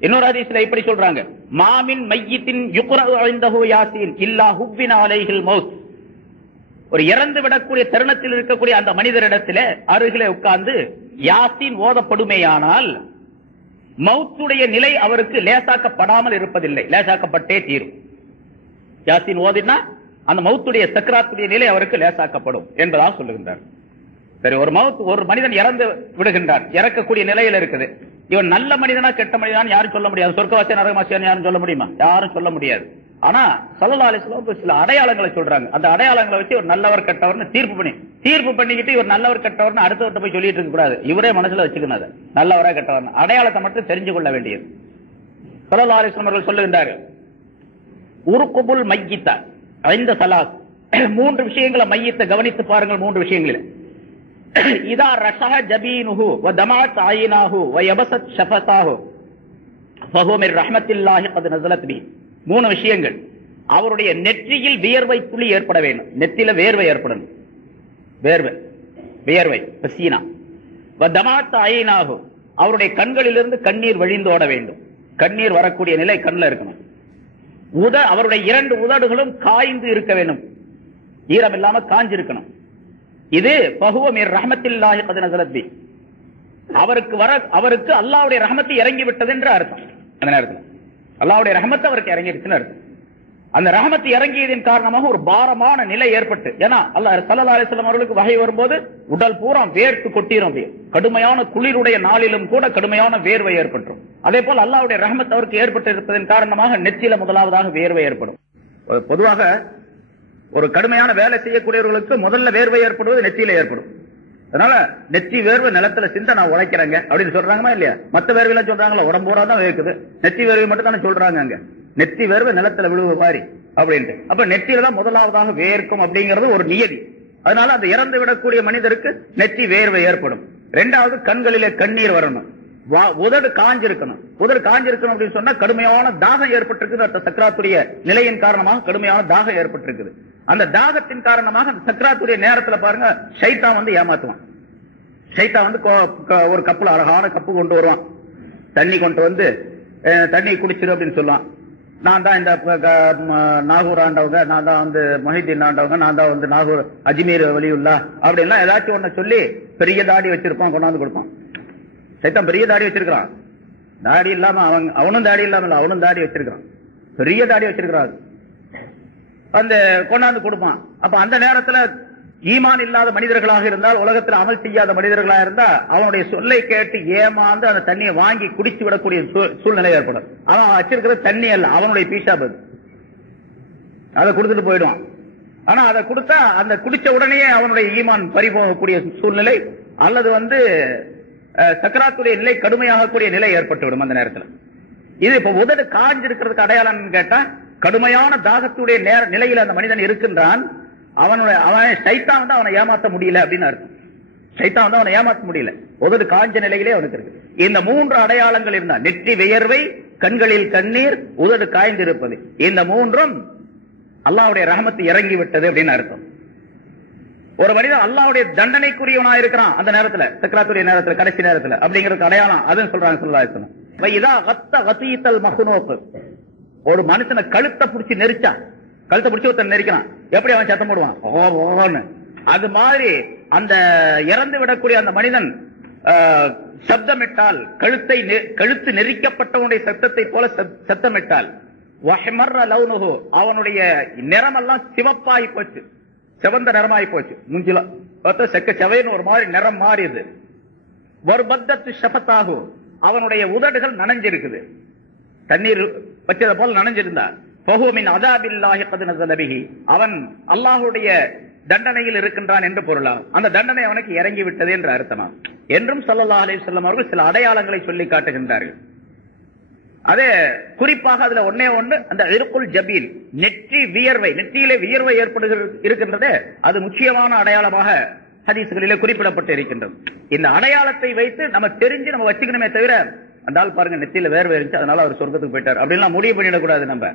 இன்னொரு ஹதீஸ்ல இப்படி சொல்றாங்க, மாமின் மையித்தின் யுக்ரஉ இன்தஹு யாசீன் இல்லா ஹுப்பின அலைஹில் மௌத். ஒரு இறந்து விடக்கூடிய தருணத்தில் இருக்கக்கூடிய அந்த மனிதரிடத்திலே அருகிலே உட்கார்ந்து யாசீன் ஓதப்படுமேயானால் மௌத்துடைய நிலை அவருக்கு லேசாக்கப்படாமல் இருப்பதில்லை, லேசாக்கப்பட்டே தீரும். யாசீன் ஓதினா அந்த மௌத்துடைய சக்கராத்துடைய நிலை அவருக்கு லேசாக்கப்படும் என்பதாக சொல்லுகின்றார். சரி, ஒரு மனிதன் இறந்து விடுகின்றான், இறக்கக்கூடிய நிலையில் இருக்குது. இவன் நல்ல மனிதனா கெட்ட மனிதனா யாரும் சொல்ல முடியாது. சொர்க்கவாசியா நரகவாசியான்னு யாரும் சொல்ல முடியுமா? யாரும் சொல்ல முடியாது. ஆனா ஸல்லல்லாஹு அலைஹி வஸல்லம் சில அடையாளங்களை சொல்றாங்க. அந்த அடையாளங்களை வச்சு ஒரு நல்லவர் கெட்டவர்னு தீர்ப்பு பண்ணிக்கிட்டு இவர் நல்லவர் கெட்டவர்னு அடுத்தவர்கிட்ட போய் சொல்லிட்டு இருக்க கூடாது. இவரே மனசுல வச்சுக்கணும், நல்லவரா கெட்டவர் அடையாளத்தை மட்டும் தெரிஞ்சு கொள்ள வேண்டியது. ஸல்லல்லாஹு அலைஹி வஸல்லம் அவர்கள் சொல்லுகின்றார்கள், உருக்குபுல் மையித்தா ஐந்த சலாஸ், மூன்று விஷயங்களை மையத்தை கவனித்து பாருங்கள். மூன்று விஷயங்களில் இதா ரஷஹ ஜபீனுஹு வ தமாத் ஐனாஹு வ யபஸத் ஷஃபதாஹு ஃபஹுவ மின் ரஹ்மத்தில்லாஹி கத் நஸலத் பி. மூணு விஷயங்கள். அவருடைய நெற்றியில் வியர்வை துளி ஏற்பட வேண்டும். நெற்றியில வேர்வை ஏற்படணும். வியர்வை பசீனா. வ தமாத் ஐனாஹு, அவருடைய கண்களிலிருந்து கண்ணீர் வழிந்தோட வேண்டும். கண்ணீர் வரக்கூடிய நிலை கண்ணில் இருக்கணும். அவருடைய இரண்டு உதடுகளும் காய்ந்து இருக்க வேண்டும், ஈரம் இல்லாம காஞ்சிருக்கணும். இது ஃபஹுவ மின் ரஹ்மத்தில்லாஹி கத் நஸலத் பி, அவருக்கு அல்லாஹ்வுடைய ரஹ்மத் இறங்கி விட்டது என்று அர்த்தம். அந்த நேரத்தில் அல்லாஹ்வுடைய ரஹ்மத் அவருக்கு இறங்கிடுச்சுன்னு அர்த்தம். அந்த ரஹ்மத் இறங்கியதின் காரணமாக ஒரு பாரமான நிலை ஏற்பட்டு, ஏன்னா அல்லாஹ் ஸல்லல்லாஹு அலைஹி வஸல்லம் அவர்களுக்கு வஹி வரும்போது உடல் பூரா வேர்த்து கொட்டிரும். கடுமையான குளிருடைய நாளிலும் கூட கடுமையான வேர்வை ஏற்பட்டுரும். அதே போல் அல்லாஹ்வுடைய ரஹ்மத் அவருக்கு ஏற்பட்டு இருப்பதன் காரணமாக நெற்றியில முதலாவதாக வேர்வை ஏற்படும். பொதுவாக ஒரு கடுமையான வேலை செய்யக்கூடியவர்களுக்கு முதல்ல வேர்வை ஏற்படுவது நெற்றியில ஏற்படும். அதனால நெற்றி வேர்வை நிலத்துல சிந்த நான் உழைக்கிறேங்க அப்படின்னு சொல்றாங்களா இல்லையா? மத்த வேர்வையெல்லாம் சொல்றாங்களா? உடம்பூரா தான் வேர்க்குது, நெற்றி வேர்வை மட்டும் தானே சொல்றாங்க. அங்க நெற்றி வேர்வை நிலத்துல விழுவு மாதிரி அப்படின்ட்டு. அப்ப நெற்றியில தான் முதலாவதாக வேர்க்கும் அப்படிங்கிறது ஒரு நியதி. அதனால அந்த இறந்து விடக்கூடிய மனிதருக்கு நெற்றி வேர்வை ஏற்படும். இரண்டாவது, கண்களிலே கண்ணீர் வரணும். உதடு காஞ்சிருக்கணும். உதடு காஞ்சிருக்கணும் அப்படின்னு சொன்னா கடுமையான தாகம் ஏற்பட்டிருக்குது. சக்கராத்துடைய நிலையின் காரணமாக கடுமையான தாகம் ஏற்பட்டிருக்குது. அந்த தாகத்தின் காரணமாக அந்த சக்கராத்துடைய நேரத்துல பாருங்க, ஷைத்தான் வந்து ஏமாத்துவான். ஷைத்தான் வந்து ஒரு கப்புல அழகான கப்பு கொண்டு வருவான், தண்ணி கொண்டு வந்து தண்ணி குடிச்சிரு அப்படின்னு சொல்லுவான். நான் தான் இந்த நாகூர் ஆண்டவங்க, நான் தான் வந்து மொஹிதீன் ஆண்டவங்க, நான் தான் வந்து நாகூர் அஜ்மீர் வலியுல்லா அப்படின்லாம் ஏதாச்சும் ஒண்ணு சொல்லி பெரிய தாடி வச்சிருப்பான், கொண்டாந்து கொடுப்பான். சைத்தான் பெரிய தாடி வச்சிருக்கான். தாடி இல்லாம அவனும் தாடி இல்லாம அவனும் தாடி வச்சிருக்கான், பெரிய தாடி வச்சிருக்கிறான். அந்த கொண்டாந்து கொடுப்பான். அப்ப அந்த நேரத்துல ஈமான் இல்லாத மனிதர்களாக இருந்தால், உலகத்தில் அமல் செய்யாத மனிதர்களாக இருந்தா அவனுடைய சொல்லை கேட்டு ஏமாந்து அந்த தண்ணியை வாங்கி குடிச்சு விடக்கூடிய சூழ்நிலை ஏற்படும். அவன் வச்சிருக்கிற தண்ணி அல்ல, அவனுடைய பீஷாபு, அதை கொடுத்துட்டு போயிடுவான். ஆனா அதை கொடுத்தா அந்த குடிச்ச உடனே அவனுடைய ஈமான் பறிபோகக்கூடிய சூழ்நிலை அல்லது வந்து சக்கராத்துடைய நிலை கடுமையாகக்கூடிய நிலை ஏற்பட்டுவிடும் அந்த நேரத்தில். இது இப்ப உதடு காஞ்சிருக்கிறதுக்கு அடையாளம் கேட்டா, கடுமையான தாகத்துடைய நிலையில் அந்த மனிதன் இருக்கின்றான். அவன் சைத்தான் வந்து அவனை ஏமாற்ற முடியல அப்படின்னு அர்த்தம். சைத்தான் வந்து அவனை ஏமாற்ற முடியல, உதடு காஞ்ச நிலையிலே அவனுக்கு இருக்கு. இந்த மூன்று அடையாளங்கள் இருந்தா, நெற்றி வியர்வை, கண்களில் கண்ணீர், உதடு காய்ந்திருப்பது, இந்த மூன்றும் அல்லாஹ்வுடைய ரஹமத் இறங்கி விட்டது அப்படின்னு அர்த்தம். ஒரு மனிதன் அல்லாஹ்வுடைய தண்டனைக்குரியவனா இருக்கிறான் அந்த நேரத்துல, சக்ராத்துடைய நேரத்துல, கடைசி நேரத்துல அப்படிங்கிறது அடையாளம். அதுன்னு சொல்றாங்க ஸல்லல்லாஹு அலைஹி வஸல்லம். ஒரு மனுஷனை கழுத்தை பிடிச்சி நெரிச்சா, கழுத்தை பிடிச்சி ஒருத்தன் நெரிக்கிறான், எப்படி அவன் சத்தம் போடுவான்? ஓன்னு. அது மாதிரி அந்த இறந்து விடக்கூடிய அந்த மனிதன் சப்தமிட்டால், கழுத்து நெரிக்கப்பட்டவனுடைய சத்தத்தை போல சத்தமிட்டால், அவனுடைய நிறமெல்லாம் சிவப்பாகி போச்சு, சிவந்த நிறமாகி போச்சு. மூஞ்சில செக்க செவைன்னு ஒரு மாதிரி நிறம் மாறியது. ஒரு பத்தத்து ஷபத்தாகு, அவனுடைய உதடுகள் நனைஞ்சிருக்குது, தண்ணீர் வச்சதை போல நனைஞ்சிருந்தார். அவன் அல்லாஹுடைய தண்டனையில் இருக்கின்றான் என்று பொருளாகும். அந்த தண்டனை அவனுக்கு இறங்கி விட்டது என்று அர்த்தமா என்றும் ஸல்லல்லாஹு அலைஹி வஸல்லம் அவர்கள் சில அடையாளங்களை சொல்லி காட்டுகின்றார்கள். அதே குறிப்பாக அதுல ஒன்னே ஒன்று, அந்த இர்குல் ஜபீல், நெற்றி வியர்வை, நெற்றியிலே வியர்வை இருக்கின்றது, அது முக்கியமான அடையாளமாக ஹதீஸ்களிலே குறிப்பிடப்பட்டு இருக்கின்றது. இந்த அடையாளத்தை வைத்து நம்ம தெரிஞ்சு நம்ம வச்சுக்கணுமே தவிர, அந்த ஆள் பாருங்க நெத்தியில வேர்வை இருந்துச்சு அதனால அவர் சொர்க்கத்துக்கு போயிட்டார் அப்படின்லாம் முடிவு பண்ணிடக்கூடாது. நம்ம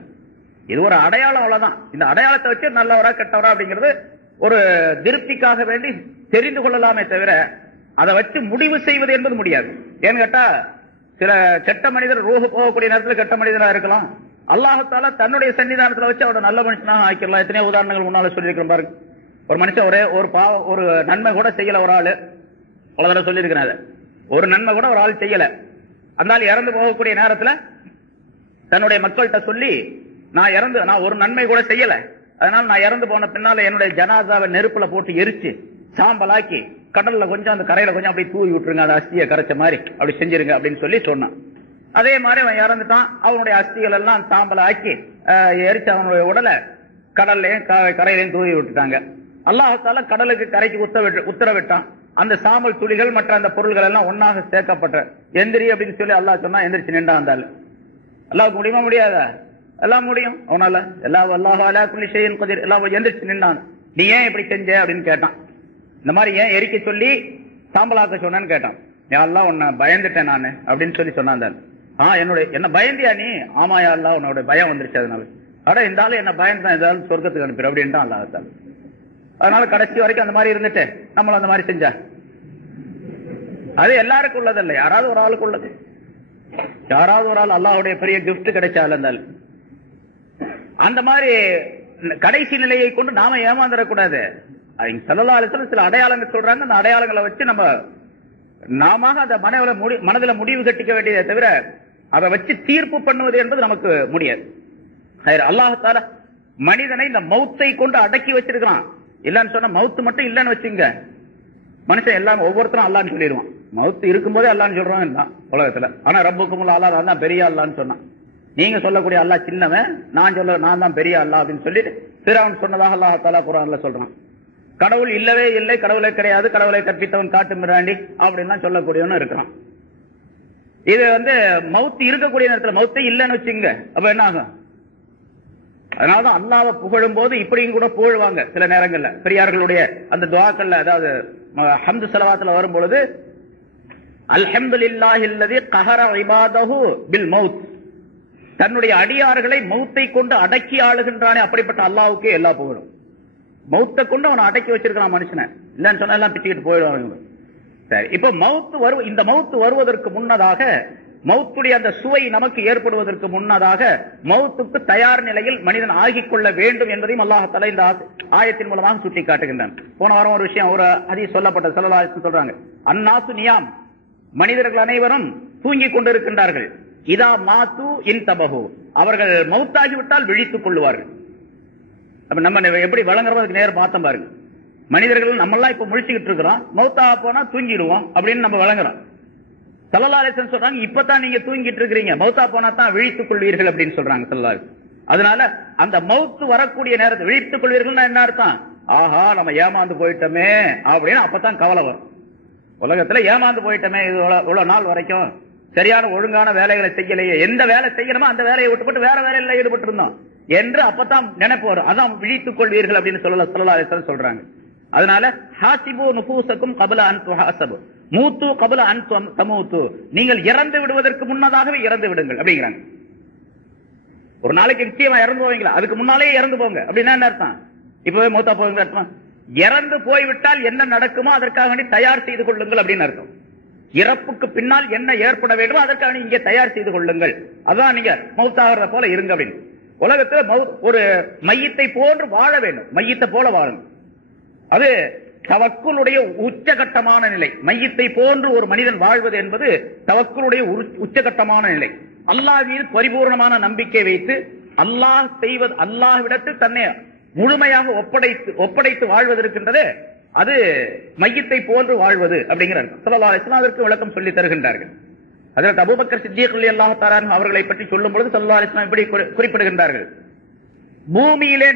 இது ஒரு அடையாளம், அவ்வளவுதான். இந்த அடையாளத்தை வச்சு நல்லவரா கெட்டவரா அப்படிங்கிறது ஒரு திருப்திக்காக வேண்டி தெரிந்து கொள்ளலாமே தவிர அதை வச்சு முடிவு செய்வது என்பது முடியாது. ஏன்னு கேட்டா, சில கெட்ட மனிதர் ரூஹ் போகக்கூடிய நேரத்தில் கெட்ட மனிதராக இருக்கலாம். அல்லாஹ் தஆலா தன்னுடைய சன்னிதானத்தில் வச்சு அவரோட நல்ல மனுஷனாக ஆக்கிடலாம். எத்தனையோ உதாரணங்கள் முன்னால சொல்லியிருக்கிறோம் பாருங்க. ஒரு மனுஷன் ஒரு நன்மை கூட செய்யல, ஒரு ஆளு பல தடவை சொல்லியிருக்கிறாங்க, ஒரு நன்மை கூட ஒரு ஆள் செய்யல. அந்த ஆள் இறந்து போகக்கூடிய நேரத்தில் தன்னுடைய மக்கள்கிட்ட சொல்லி, நான் ஒரு நன்மை கூட செய்யல, அதனால நான் இறந்து போன பின்னால என்னுடைய ஜனாசாவை நெருப்புல போட்டு எரிச்சு சாம்பலாக்கி கடல்ல கொஞ்சம், அந்த கரையில கொஞ்சம் அப்படி தூவி விட்டுருங்க, அந்த அஸ்தியை கரைச்ச மாதிரி அப்படி செஞ்சிருங்க அப்படின்னு சொல்லி சொன்னான். அதே மாதிரி அவன் இறந்துட்டான். அவனுடைய அஸ்திகள் எல்லாம் சாம்பல ஆக்கி எரிச்சு அவனுடைய உடலை கடல்லையும் கரையிலையும் தூவி விட்டுட்டாங்க. அல்லாஹ் தஆலா கடலுக்கு கரைக்கு உத்தரவிட்டான். அந்த சாம்பல் துளிகள் மற்ற அந்த பொருள்கள் எல்லாம் ஒன்னாக சேர்க்கப்பட்ட எந்திரி அப்படின்னு சொல்லி அல்லாஹ் சொன்னா, எந்திரிச்சு நின்றா. இருந்தாலும் அல்லாஹ்வுக்கு முடியுமா? முடியாதா? எல்லாம் முடியும் அவனால. அல்லாஹு அலா குல்லி ஷைஇன் கதீர். எல்லாம் எந்திரிச்சு நின்றான். நீ ஏன் இப்படி செஞ்ச அப்படின்னு கேட்டான். இந்த மாதிரி ஏன் எரிக்க சொல்லி சாம்பலாக்க சொன்னேன்னு கேட்டான். யா அல்லாஹ், உன்னை பயந்துட்டேன் நானு அப்படின்னு சொல்லி சொன்னான். என்ன பயந்தியா நீ? ஆமா யா அல்லாஹ், உன்னோட பயம் வந்துருச்சு அதனால. அட இந்த ஆளு என்ன பயந்தான், ஏதாவது சொர்க்கத்துக்கு அனுப்பிடு அப்படின்ட்டான் அல்லாஹ் தஆலா. அதனால கடைசி வரைக்கும் அந்த மாதிரி இருந்துட்டு நம்மளும் அந்த மாதிரி செஞ்சா, அது எல்லாருக்கும் உள்ளது இல்லை, யாராவது ஒரு ஆளுக்கு உள்ளது. யாராவது ஒரு ஆள் அல்லாஹ்வுடைய பெரிய கிஃப்ட் கிடைச்சால இருந்தாலும் அந்த மாதிரி கடைசி நிலையை கொண்டு நாம ஏமாந்துடக்கூடாது. ஸல்லல்லாஹு அலைஹி வஸல்லம் சில அடையாளங்கள் சொல்றாங்க. அந்த அடையாளங்களை வச்சு நாம அந்த மனதில முடிவு கட்டிக்க வேண்டியதை தவிர அதை வச்சு தீர்ப்பு பண்ணுவது என்பது நமக்கு முடியாது. அல்லாஹ் தஆலா மனிதனை இந்த மௌத்தை கொண்டு அடக்கி வச்சிருக்கான். இல்லன்னு சொன்னா மௌத்து மட்டும் இல்லன்னு வச்சுங்க, மனுஷன் எல்லாம் ஒவ்வொருத்தரும் அல்லான்னு சொல்லிடுவான். மௌத்து இருக்கும்போதே அல்லான்னு சொல்றாங்க உலகத்துல. ஆனா ரப்புக்குமுல் அலா, தான் பெரிய அல்லான்னு சொன்னான். நீங்க சொல்லக்கூடிய அல்லாஹ் சின்னவன், நான் தான் பெரிய அல்லாஹ் அப்படின்னு சொல்லிட்டு ஃபிரௌன் சொன்னதாக அல்லாஹ் தஆலா குர்ஆன்ல சொல்றான். கடவுள் இல்லவே இல்லை, கடவுளே கிடையாது, கடவுளை கற்பித்தவன் காட்டு மிராண்டி அப்படின்னு சொல்லக்கூடியவனும் இருக்கிறான். இது மௌத்து இருக்கக்கூடிய நேரத்தில் மௌத்தே இல்லைன்னு வச்சுங்க, அப்ப என்ன ஆகும்? அதனாலதான் அல்லாஹ்வை புகழும் போது இப்படியும் கூட புகழ்வாங்க சில நேரங்கள்ல. பெரியார்களுடைய அந்த துஆக்கள்ல, அதாவது ஹம்து ஸலவாத்துல வரும் பொழுது, அல்ஹம்துலில்லாஹில்லதி கஹர இபாதஹு பில் மௌத், தன்னுடைய அடியார்களை மௌத்தை கொண்டு அடக்கி ஆளுகின்றானே அப்படிப்பட்ட அல்லாஹ்வுக்கே எல்லா புகழும். மௌத்தை கொண்டு அவனை அடக்கி வச்சிருக்கான் மனுஷனை. இல்லன்னு சொன்னா எல்லாம் பிச்சுக்கிட்டு போயிடுவாங்க. சரி, இப்ப இந்த மௌத்து வருவதற்கு முன்னதாக, மௌத்துடைய அந்த சுவை நமக்கு ஏற்படுவதற்கு முன்னதாக மௌத்துக்கு தயார் நிலையில் மனிதன் ஆகிக் கொள்ள வேண்டும் என்பதையும் அல்லாஹ் தஆலா இந்த ஆயத்தின் மூலமாக சுட்டி காட்டுகின்றான். போன வாரம் ஒரு விஷயம், ஒரு ஹதீஸ் சொல்லப்பட்ட ஸல்லல்லாஹு அலைஹி வஸல்லம் சொல்றாங்க, அன்னாசு நியாம், மனிதர்கள் அனைவரும் தூங்கிக் கொண்டிருக்கின்றார்கள். இதா மாத்து இன்தபஹு, அவர்கள் மௌத்தாகிவிட்டால் விழித்துக் கொள்ளுவார்கள். அப்ப நம்ம எப்படி வழங்குறதுக்கு நேரம் பார்த்தோம் பாருங்க. மனிதர்கள் நம்மெல்லாம் இப்ப முழிச்சுக்கிட்டு இருக்கிறோம், மௌத்தா போனா தூங்கிடுவோம் அப்படின்னு நம்ம வழங்குறோம். ஸல்லல்லாஹு அலைஹி வஸல்லம் சொல்றாங்க, இப்பதான் நீங்க தூங்கிட்டு இருக்கிறீங்க, மௌத்தா போனா தான் விழித்துக் கொள்வீர்கள் அப்படின்னு சொல்றாங்க ஸல்லல்லாஹு அலைஹி வஸல்லம். அதனால அந்த மௌத்து வரக்கூடிய நேரத்தை விழித்துக் கொள்வீர்கள் என்ன அர்த்தம்? ஆஹா, நம்ம ஏமாந்து போயிட்டோமே அப்படின்னு அப்பதான் கவலை வரும். உலகத்துல ஏமாந்து போயிட்டோமே, இது இவ்வளவு நாள் வரைக்கும் சரியான ஒழுங்கான வேலைகளை செய்யலையே, எந்த வேலை செய்யணுமோ அந்த வேலையை விட்டுப்பட்டு வேற வேலையில ஈடுபட்டு இருந்தோம் என்று அப்பதான் நினைப்பு வரும். அதான் விழித்துக் கொள்வீர்கள் அப்படின்னு ஸல்லல்லாஹு அலைஹி வஸல்லம் சொல்றாங்க. அதனால ஹாசிபு நுஃபூசக்கும் கப்ல அன் துஹாசபு மூத்து கப்ல அன் தமூத்து, நீங்கள் இறந்து விடுவதற்கு முன்னதாகவே இறந்து விடுங்கள் அப்படிங்கிறாங்க. ஒரு நாளைக்கு நிச்சயமா இறந்து போவீங்களா? அதுக்கு முன்னாலே இறந்து போங்க அப்படின்னா என்ன அர்த்தம்? இப்பவே மூத்தா போவீங்க அர்த்தம்? இறந்து போய்விட்டால் என்ன நடக்குமோ அதற்காக வேண்டி தயார் செய்து கொள்ளுங்கள் அப்படின்னு அர்த்தம். இறப்புக்கு பின்னால் என்ன ஏற்பட வேண்டுமோ அதற்காக இங்கே தயார் செய்து கொள்ளுங்கள். அதான் நீங்க மௌத்தாகிறத போல இருங்க அப்படின்னு. உலகத்தில் ஒரு மையத்தை போன்று வாழ வேண்டும், மையத்தை போல வாழணும். அது தவக்குளுடைய உச்சகட்டமான நிலை. மையத்தை போன்று ஒரு மனிதன் வாழ்வது என்பது தவக்குளுடைய உச்சகட்டமான நிலை. அல்லாஹ் மீது பரிபூர்ணமான நம்பிக்கை வைத்து அல்லாஹ் செய்வது, அல்லாஹ்விடத்தில் தன்னை முழுமையாக ஒப்படைத்து வாழ்வது இருக்கின்றது, அது மையத்தை போன்று வாழ்வது அப்படிங்கிற ஸல்லல்லாஹு அலைஹி வஸல்லம் அதற்கு விளக்கம் சொல்லி தருகின்றார்கள். ஹஜ்ரத் அபூபக்கர் சித்திக் ரலியல்லாஹு தஆலா அன்ஹு அவர்களை பற்றி சொல்லும் பொழுது ஸல்லல்லாஹு அலைஹி வஸல்லம் இப்படி குறிப்பிடுகின்றார்கள். பூமியிலே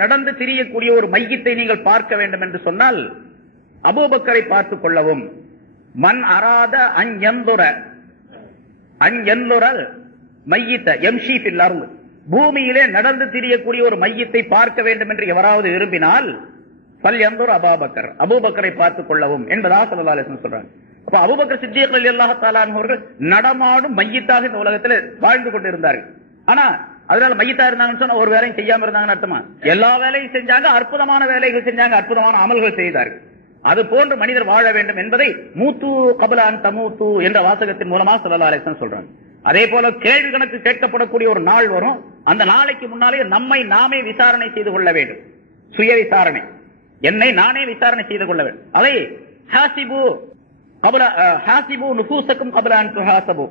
நடந்து திரியக்கூடிய ஒரு மையத்தை நீங்கள் பார்க்க வேண்டும் என்று சொன்னால் அபூபக்கரை பார்த்துக் கொள்ளவும். மன் அராத அன்யந்துர மையித்த யம்ஷி ஃபில் அர்த், பூமியிலே நடந்து திரியக்கூடிய ஒரு மையத்தை பார்க்க வேண்டும் என்று எவராவது விரும்பினால் ஃபல்யந்துர் அபூபக்கர், அபூபக்கரை பார்த்துக் கொள்ளவும் என்பதாக ஸல்லல்லாஹு அலைஹி வஸல்லம் சொல்றாங்க. அப்ப அபூபக்கர் சித்திக் ரலியல்லாஹு தஆலா அன்ஹு அவர்கள் நடமாடும் மையத்தாக இந்த உலகத்தில் வாழ்ந்து கொண்டிருந்தார்கள். ஆனா அதனால மையத்தா இருந்தாங்கன்னு சொன்னா ஒரு வேலையும் செய்யாம இருந்தாங்கன்னு அர்த்தமா? எல்லா வேலையும் செஞ்சாங்க, அற்புதமான வேலைகள் செஞ்சாங்க, அற்புதமான அமல்கள் செய்தார்கள். அது போன்று மனிதர் வாழ வேண்டும் என்பதை மூத்து கபலான் தமூத்து என்ற வாசகத்தின் மூலமா ஸல்லல்லாஹு அலைஹி வஸல்லம் சொல்றாங்க. அதே போல கேள்வி கணக்கு கேட்கப்படக்கூடிய ஒரு நாள் வரும். அந்த நாளைக்கு முன்னாலே நம்மை நாமே விசாரணை செய்து கொள்ள வேண்டும். சுய விசாரணை, என்னை நானே விசாரணை செய்து கொள்ள வேண்டும். அதை ஹாசிபு நுஃபூஸக்கும் கப்ல அன் துஹாஸபு,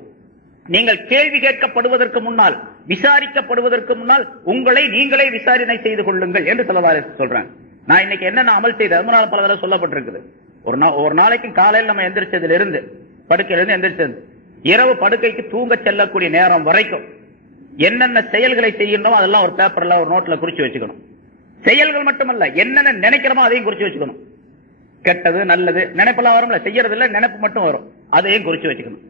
நீங்கள் கேள்வி கேட்கப்படுவதற்கு முன்னால், விசாரிக்கப்படுவதற்கு முன்னால் உங்களை நீங்களே விசாரணை செய்து கொள்ளுங்கள் என்று ஸல்லல்லாஹு அலைஹி வஸல்லம் சொல்றாங்க. நான் இன்னைக்கு என்னென்ன அமல் செய்த முன்னால் பல தடவை சொல்லப்பட்டிருக்குது. ஒரு நாளைக்கு காலையில் நம்ம எந்திரிச்சதுல இருந்து, படுக்கையிலிருந்து எந்திரிச்சது இரவு படுக்கைக்கு தூங்க செல்லக்கூடிய நேரம் வரைக்கும் என்னென்ன செயல்களை செய்யணுமோ அதெல்லாம் ஒரு பேப்பர்ல ஒரு நோட்ல குறிச்சு வச்சுக்கணும். செயல்கள் மட்டுமல்ல, என்னென்ன நினைக்கிறோமோ அதையும் குறிச்சு வச்சுக்கணும். கெட்டது நல்லது நினைப்பெல்லாம் வரும்ல, செய்யறது இல்ல, நினைப்பு மட்டும் வரும், அதையும் குறிச்சு வச்சுக்கணும்.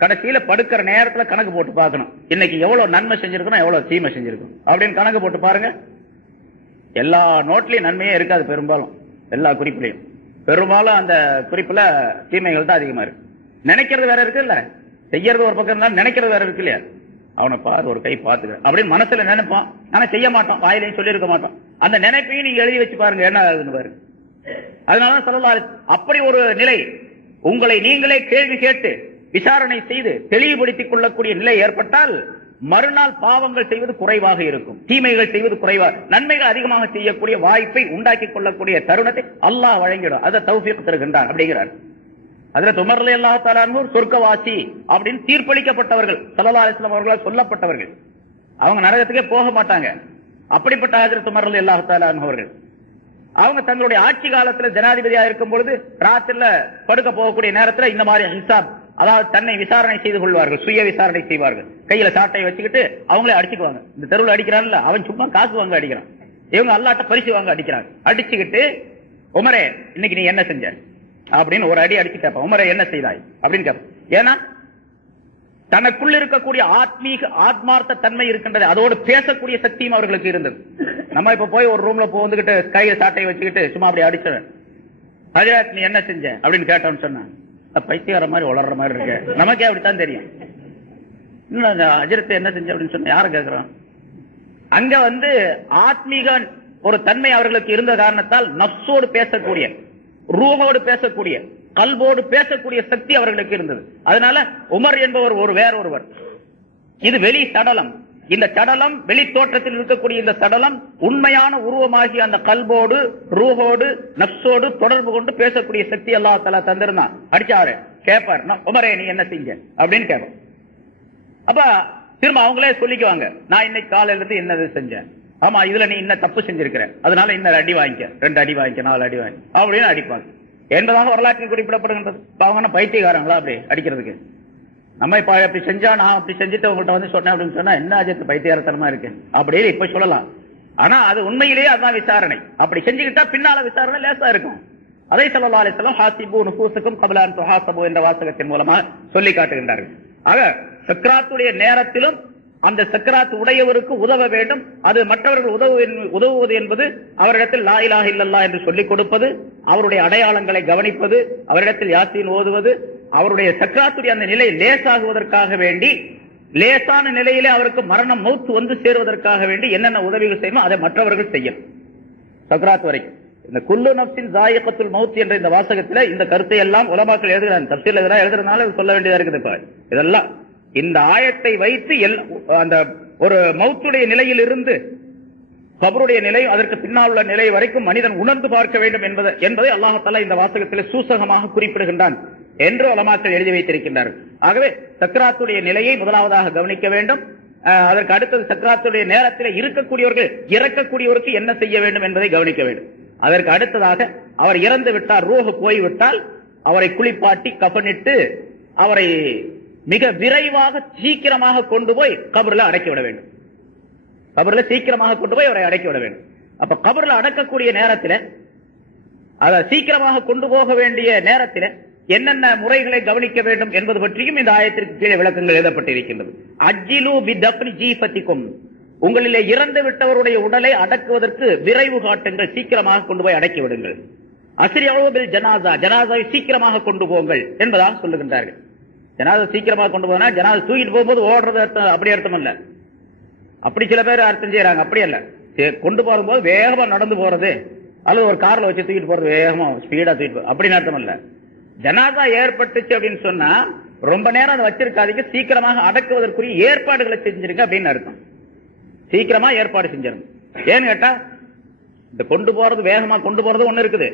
கடைசியில படுக்கிற நேரத்துல கணக்கு போட்டு பார்க்கணும், இன்னைக்கு எவ்வளவு நன்மை செஞ்சிருக்கணும், எவ்வளவு தீமை செஞ்சிருக்கணும் அப்படின்னு கணக்கு போட்டு பாருங்க. எல்லா நோட்லயும் நன்மையே இருக்காது, பெரும்பாலும் எல்லா குறிப்பிலையும் பெரும்பாலும் அந்த குறிப்புல தீமைகள் தான் அதிகமா இருக்கு. நினைக்கிறது வேற இருக்கு இல்ல, செய்யறது ஒரு பக்கம் இருந்தாலும் நினைக்கிறது வேற இருக்கு இல்லையா? அவனை பாரு, ஒரு கை பாத்துக்க அப்படின்னு மனசுல நினைப்போம், ஆனா செய்ய மாட்டோம், வாயிலையும் சொல்லி இருக்க மாட்டோம். அந்த நினைப்பையும் நீங்க எழுதி வச்சு பாருங்க என்ன ஆகுதுன்னு பாருங்க. அதனாலதான் ஸல்லல்லாஹு அலைஹி வஸல்லம் அப்படி ஒரு நிலை, உங்களை நீங்களே கேள்வி கேட்டு விசாரணை செய்து தெளிவுபடுத்திக் கொள்ளக்கூடிய நிலை ஏற்பட்டால் மறுநாள் பாவங்கள் செய்வது குறைவாக இருக்கும், தீமைகள் செய்வது குறைவாக, நன்மைகள் அதிகமாக செய்யக்கூடிய வாய்ப்பை உண்டாக்கிக் கொள்ளக்கூடிய தருணத்தை அல்லாஹ் வழங்கிடும். அதை தௌஃபீக் தருகின்றான் அப்படிங்கிறார். ஹஜ்ரத் உமர் ரலியல்லாஹு தஆலா அன்ஹு சொர்க்கவாசி அப்படின்னு தீர்ப்பளிக்கப்பட்டவர்கள், ஸல்லல்லாஹு அலைஹி வஸல்லம் அவர்களால் சொல்லப்பட்டவர்கள். அவங்க நரகத்துக்கே போக மாட்டாங்க. அப்படிப்பட்ட ஹஜ்ரத் உமர் ரலியல்லாஹு தஆலா அன்ஹு அவர்கள் அவங்க தங்களுடைய ஆட்சி காலத்துல ஜனாதிபதியா இருக்கும் பொழுது ராத்திரில படுக்க போகக்கூடிய நேரத்துல இந்த மாதிரி ஹிசாப், அதாவது தன்னை விசாரணை செய்து கொள்வார்கள், சுய விசாரணை செய்வார்கள். கையில சாட்டையை வச்சுக்கிட்டு அவங்களே அடிச்சுக்குவாங்க. இந்த தெருவில் அடிக்கிறான்ல அவன் சும்மா காசு வாங்க அடிக்கிறான், இவங்க அல்லாட்ட பரிசு வாங்க அடிக்கிறாங்க. அடிச்சுக்கிட்டு உமரே இன்னைக்கு நீ என்ன செஞ்ச அப்படின்னு ஒரு அடி அடிச்சு கேட்பான். உமரே என்ன செய்தாய் அப்படின்னு கேட்பான். ஏன்னா தனக்குள்ள இருக்கக்கூடிய ஆத்மார்த்த தன்மை இருக்கின்றது, அதோடு பேசக்கூடிய சக்தியும் அவர்களுக்கு இருந்தது. நம்ம இப்ப போய் ஒரு ரூம்ல வந்துகிட்டு கையில சாட்டையை வச்சுக்கிட்டு சும்மா அப்படி அடிச்சவன் ஹஜ்ரத் நீ என்ன செஞ்ச அப்படின்னு கேட்டவன்னு சொன்னான், பைத்தியார மாதிரி வளர்ற மாதிரி இருக்கு, நமக்கே அப்படித்தான் தெரியும். ஹஜ்ரத் என்ன செஞ்ச அப்படின்னு சொன்ன யாரும் கேட்கிறான். அங்க ஆத்மீக ஒரு தன்மை அவர்களுக்கு இருந்த காரணத்தால் நப்சோடு பேசக்கூடிய, ரூஹோடு பேசக்கூடிய, கல்போடு பேசக்கூடிய சக்தி அவர்களுக்கு இருந்தது. அதனால உமர் என்பவர் ஒரு வேறொருவர். இது வெளி சடலம். இந்த சடலம், வெளி தோற்றத்தில் இருக்கக்கூடிய இந்த சடலம் உண்மையான உருவமாகி அந்த கல்போடு, ரூஹோடு, நப்சோடு தொடர்பு கொண்டு பேசக்கூடிய சக்தி அல்லாஹ் தஆலா தந்திருந்தான். அடிச்சாரு கேப்பார், உமரே நீ என்ன செஞ்ச அப்படின்னு கேட்பார். அப்ப திரும்ப அவங்களே சொல்லிக்குவாங்க, நான் இன்னைக்கு காலையில இருந்து என்னது செஞ்சேன், ஆமா இதுல நீ இன்ன தப்பு செஞ்சிருக்கிற, அதனால இன்னொரு அடி வாங்கிக்க, 2 அடி வாங்கிக்க, 4 அடி வாங்கி அப்படின்னு அடிப்பாங்க என்பதாக வரலாற்றில் குறிப்பிடப்படுகின்றது. அவங்க பைத்தியக்காரங்களா அப்படி அடிக்கிறதுக்கு? நம்ம இப்ப அப்படி செஞ்சா, நான் அப்படி செஞ்சுட்டு உங்கள்கிட்ட சொன்னேன் அப்படின்னு சொன்னா என்ன அஜித் பைத்தியாரத்தனமா இருக்கு அப்படின்னு இப்ப சொல்லலாம். ஆனா அது உண்மையிலேயே அதுதான் விசாரணை. அப்படி செஞ்சுக்கிட்டா பின்னால விசாரணை லேசா இருக்கும். அதை ஸல்லல்லாஹு அலைஹி வஸல்லம் ஹாசிபு நுஃபூஸக்கும் கப்ல அன் துஹாஸபு என்ற வாசகத்தின் மூலமா சொல்லி காட்டுகின்றார்கள். ஆக சக்ராத்துடைய நேரத்திலும் அந்த சக்கராத் உடையவருக்கு உதவ வேண்டும். அது மற்றவர்கள் உதவுவது என்பது அவரிடத்தில் லா இலாஹ இல்லல்லாஹ் என்று சொல்லிக் கொடுப்பது, அவருடைய அடையாளங்களை கவனிப்பது, அவரிடத்தில் யாசீன் ஓதுவது, அவருடைய சக்கராத்துடைய அந்த நிலை லேசாகுவதற்காக வேண்டி, லேசான நிலையிலே அவருக்கு மரணம் மௌத் வந்து சேருவதற்காக வேண்டி என்னென்ன உதவிகள் செய்யணும் அதை மற்றவர்கள் செய்யும். சக்ராத் வரைக்கும். இந்த குல்லு நப்சின் ஜாயிகத்துல் மௌத் என்ற இந்த வாசகத்துல இந்த கருத்தை எல்லாம் உலமாக்கள் எழுதுகிறாங்க. தப்சீர்ல இதெல்லாம் எழுதுறதுனால சொல்ல வேண்டியதா இருக்குது. இப்ப இதெல்லாம் இந்த ஆயத்தை வைத்து அந்த ஒரு மௌத்துடைய நிலையில் இருந்து கபருடைய நிலை, அதற்கு பின்னால் உள்ள நிலை வரைக்கும் மனிதன் உணர்ந்து பார்க்க வேண்டும் என்பதை அல்லாஹ் தஆலா இந்த வாசகத்தில் சூசகமாக குறிப்பிடுகின்றான் என்று உலமாக்கள் எழுதி வைத்திருக்கின்றார்கள். ஆகவே சக்ராத்துடைய நிலையை முதலாவதாக கவனிக்க வேண்டும். அதற்கு அடுத்தது சக்ராத்துடைய நேரத்தில் இருக்கக்கூடியவர்கள் இறக்கக்கூடியவருக்கு என்ன செய்ய வேண்டும் என்பதை கவனிக்க வேண்டும். அதற்கு அடுத்ததாக அவர் இறந்து விட்டார், ரூஹ் போய்விட்டால் அவரை குளிப்பாட்டி கஃனிட்டு அவரை மிக விரைவாக சீக்கிரமாக கொண்டு போய் கபர்ல அடக்கிவிட வேண்டும். கபர்ல சீக்கிரமாக கொண்டு போய் அவரை அடக்கிவிட வேண்டும். அப்ப கபர்ல அடக்கக்கூடிய நேரத்தில் அதை சீக்கிரமாக கொண்டு போக வேண்டிய நேரத்தில் என்னென்ன முறைகளை கவனிக்க வேண்டும் என்பது பற்றியும் இந்த ஆயத்திற்கு கீழே விளக்கங்கள் எழுதப்பட்டிருக்கின்றது. அஜ்ஜிலு பிதஃப்னி ஜீஃபத்திக்கும், உங்களிலே இறந்து விட்டவருடைய உடலை அடக்குவதற்கு விரைவு காட்டுங்கள், சீக்கிரமாக கொண்டு போய் அடக்கி விடுங்கள். அஸ்ரிஉ பில் ஜனாஸா, ஜனாஸாவை சீக்கிரமாக கொண்டு போங்கள் என்பதாக சொல்லுகின்றார்கள். ஜனாஸா சீக்கிரமாக கொண்டு போனா ஜனாஸா தூக்கிட்டு போகும்போது ஓடுறது அர்த்தம், அப்படி அர்த்தம் இல்ல. அப்படி சில பேர் அர்த்தம் செய்யறாங்க. அப்படி அல்ல, கொண்டு போகும்போது வேகமா நடந்து போறது அல்லது ஒரு கார்ல வச்சு தூக்கிட்டு போறது, வேகமா ஸ்பீடா தூக்கிட்டு போறது அப்படின்னு அர்த்தம் இல்ல. ஜனாஸா ஏற்பட்டுச்சு அப்படின்னு சொன்னா ரொம்ப நேரம் அதை வச்சிருக்காதீங்க, சீக்கிரமாக அடக்குவதற்குரிய ஏற்பாடுகளை செஞ்சிருங்க அப்படின்னு அர்த்தம். சீக்கிரமா ஏற்பாடு செஞ்சிருங்க. ஏன்னு கேட்டா இந்த கொண்டு போறது, வேகமா கொண்டு போறது ஒண்ணு இருக்குது,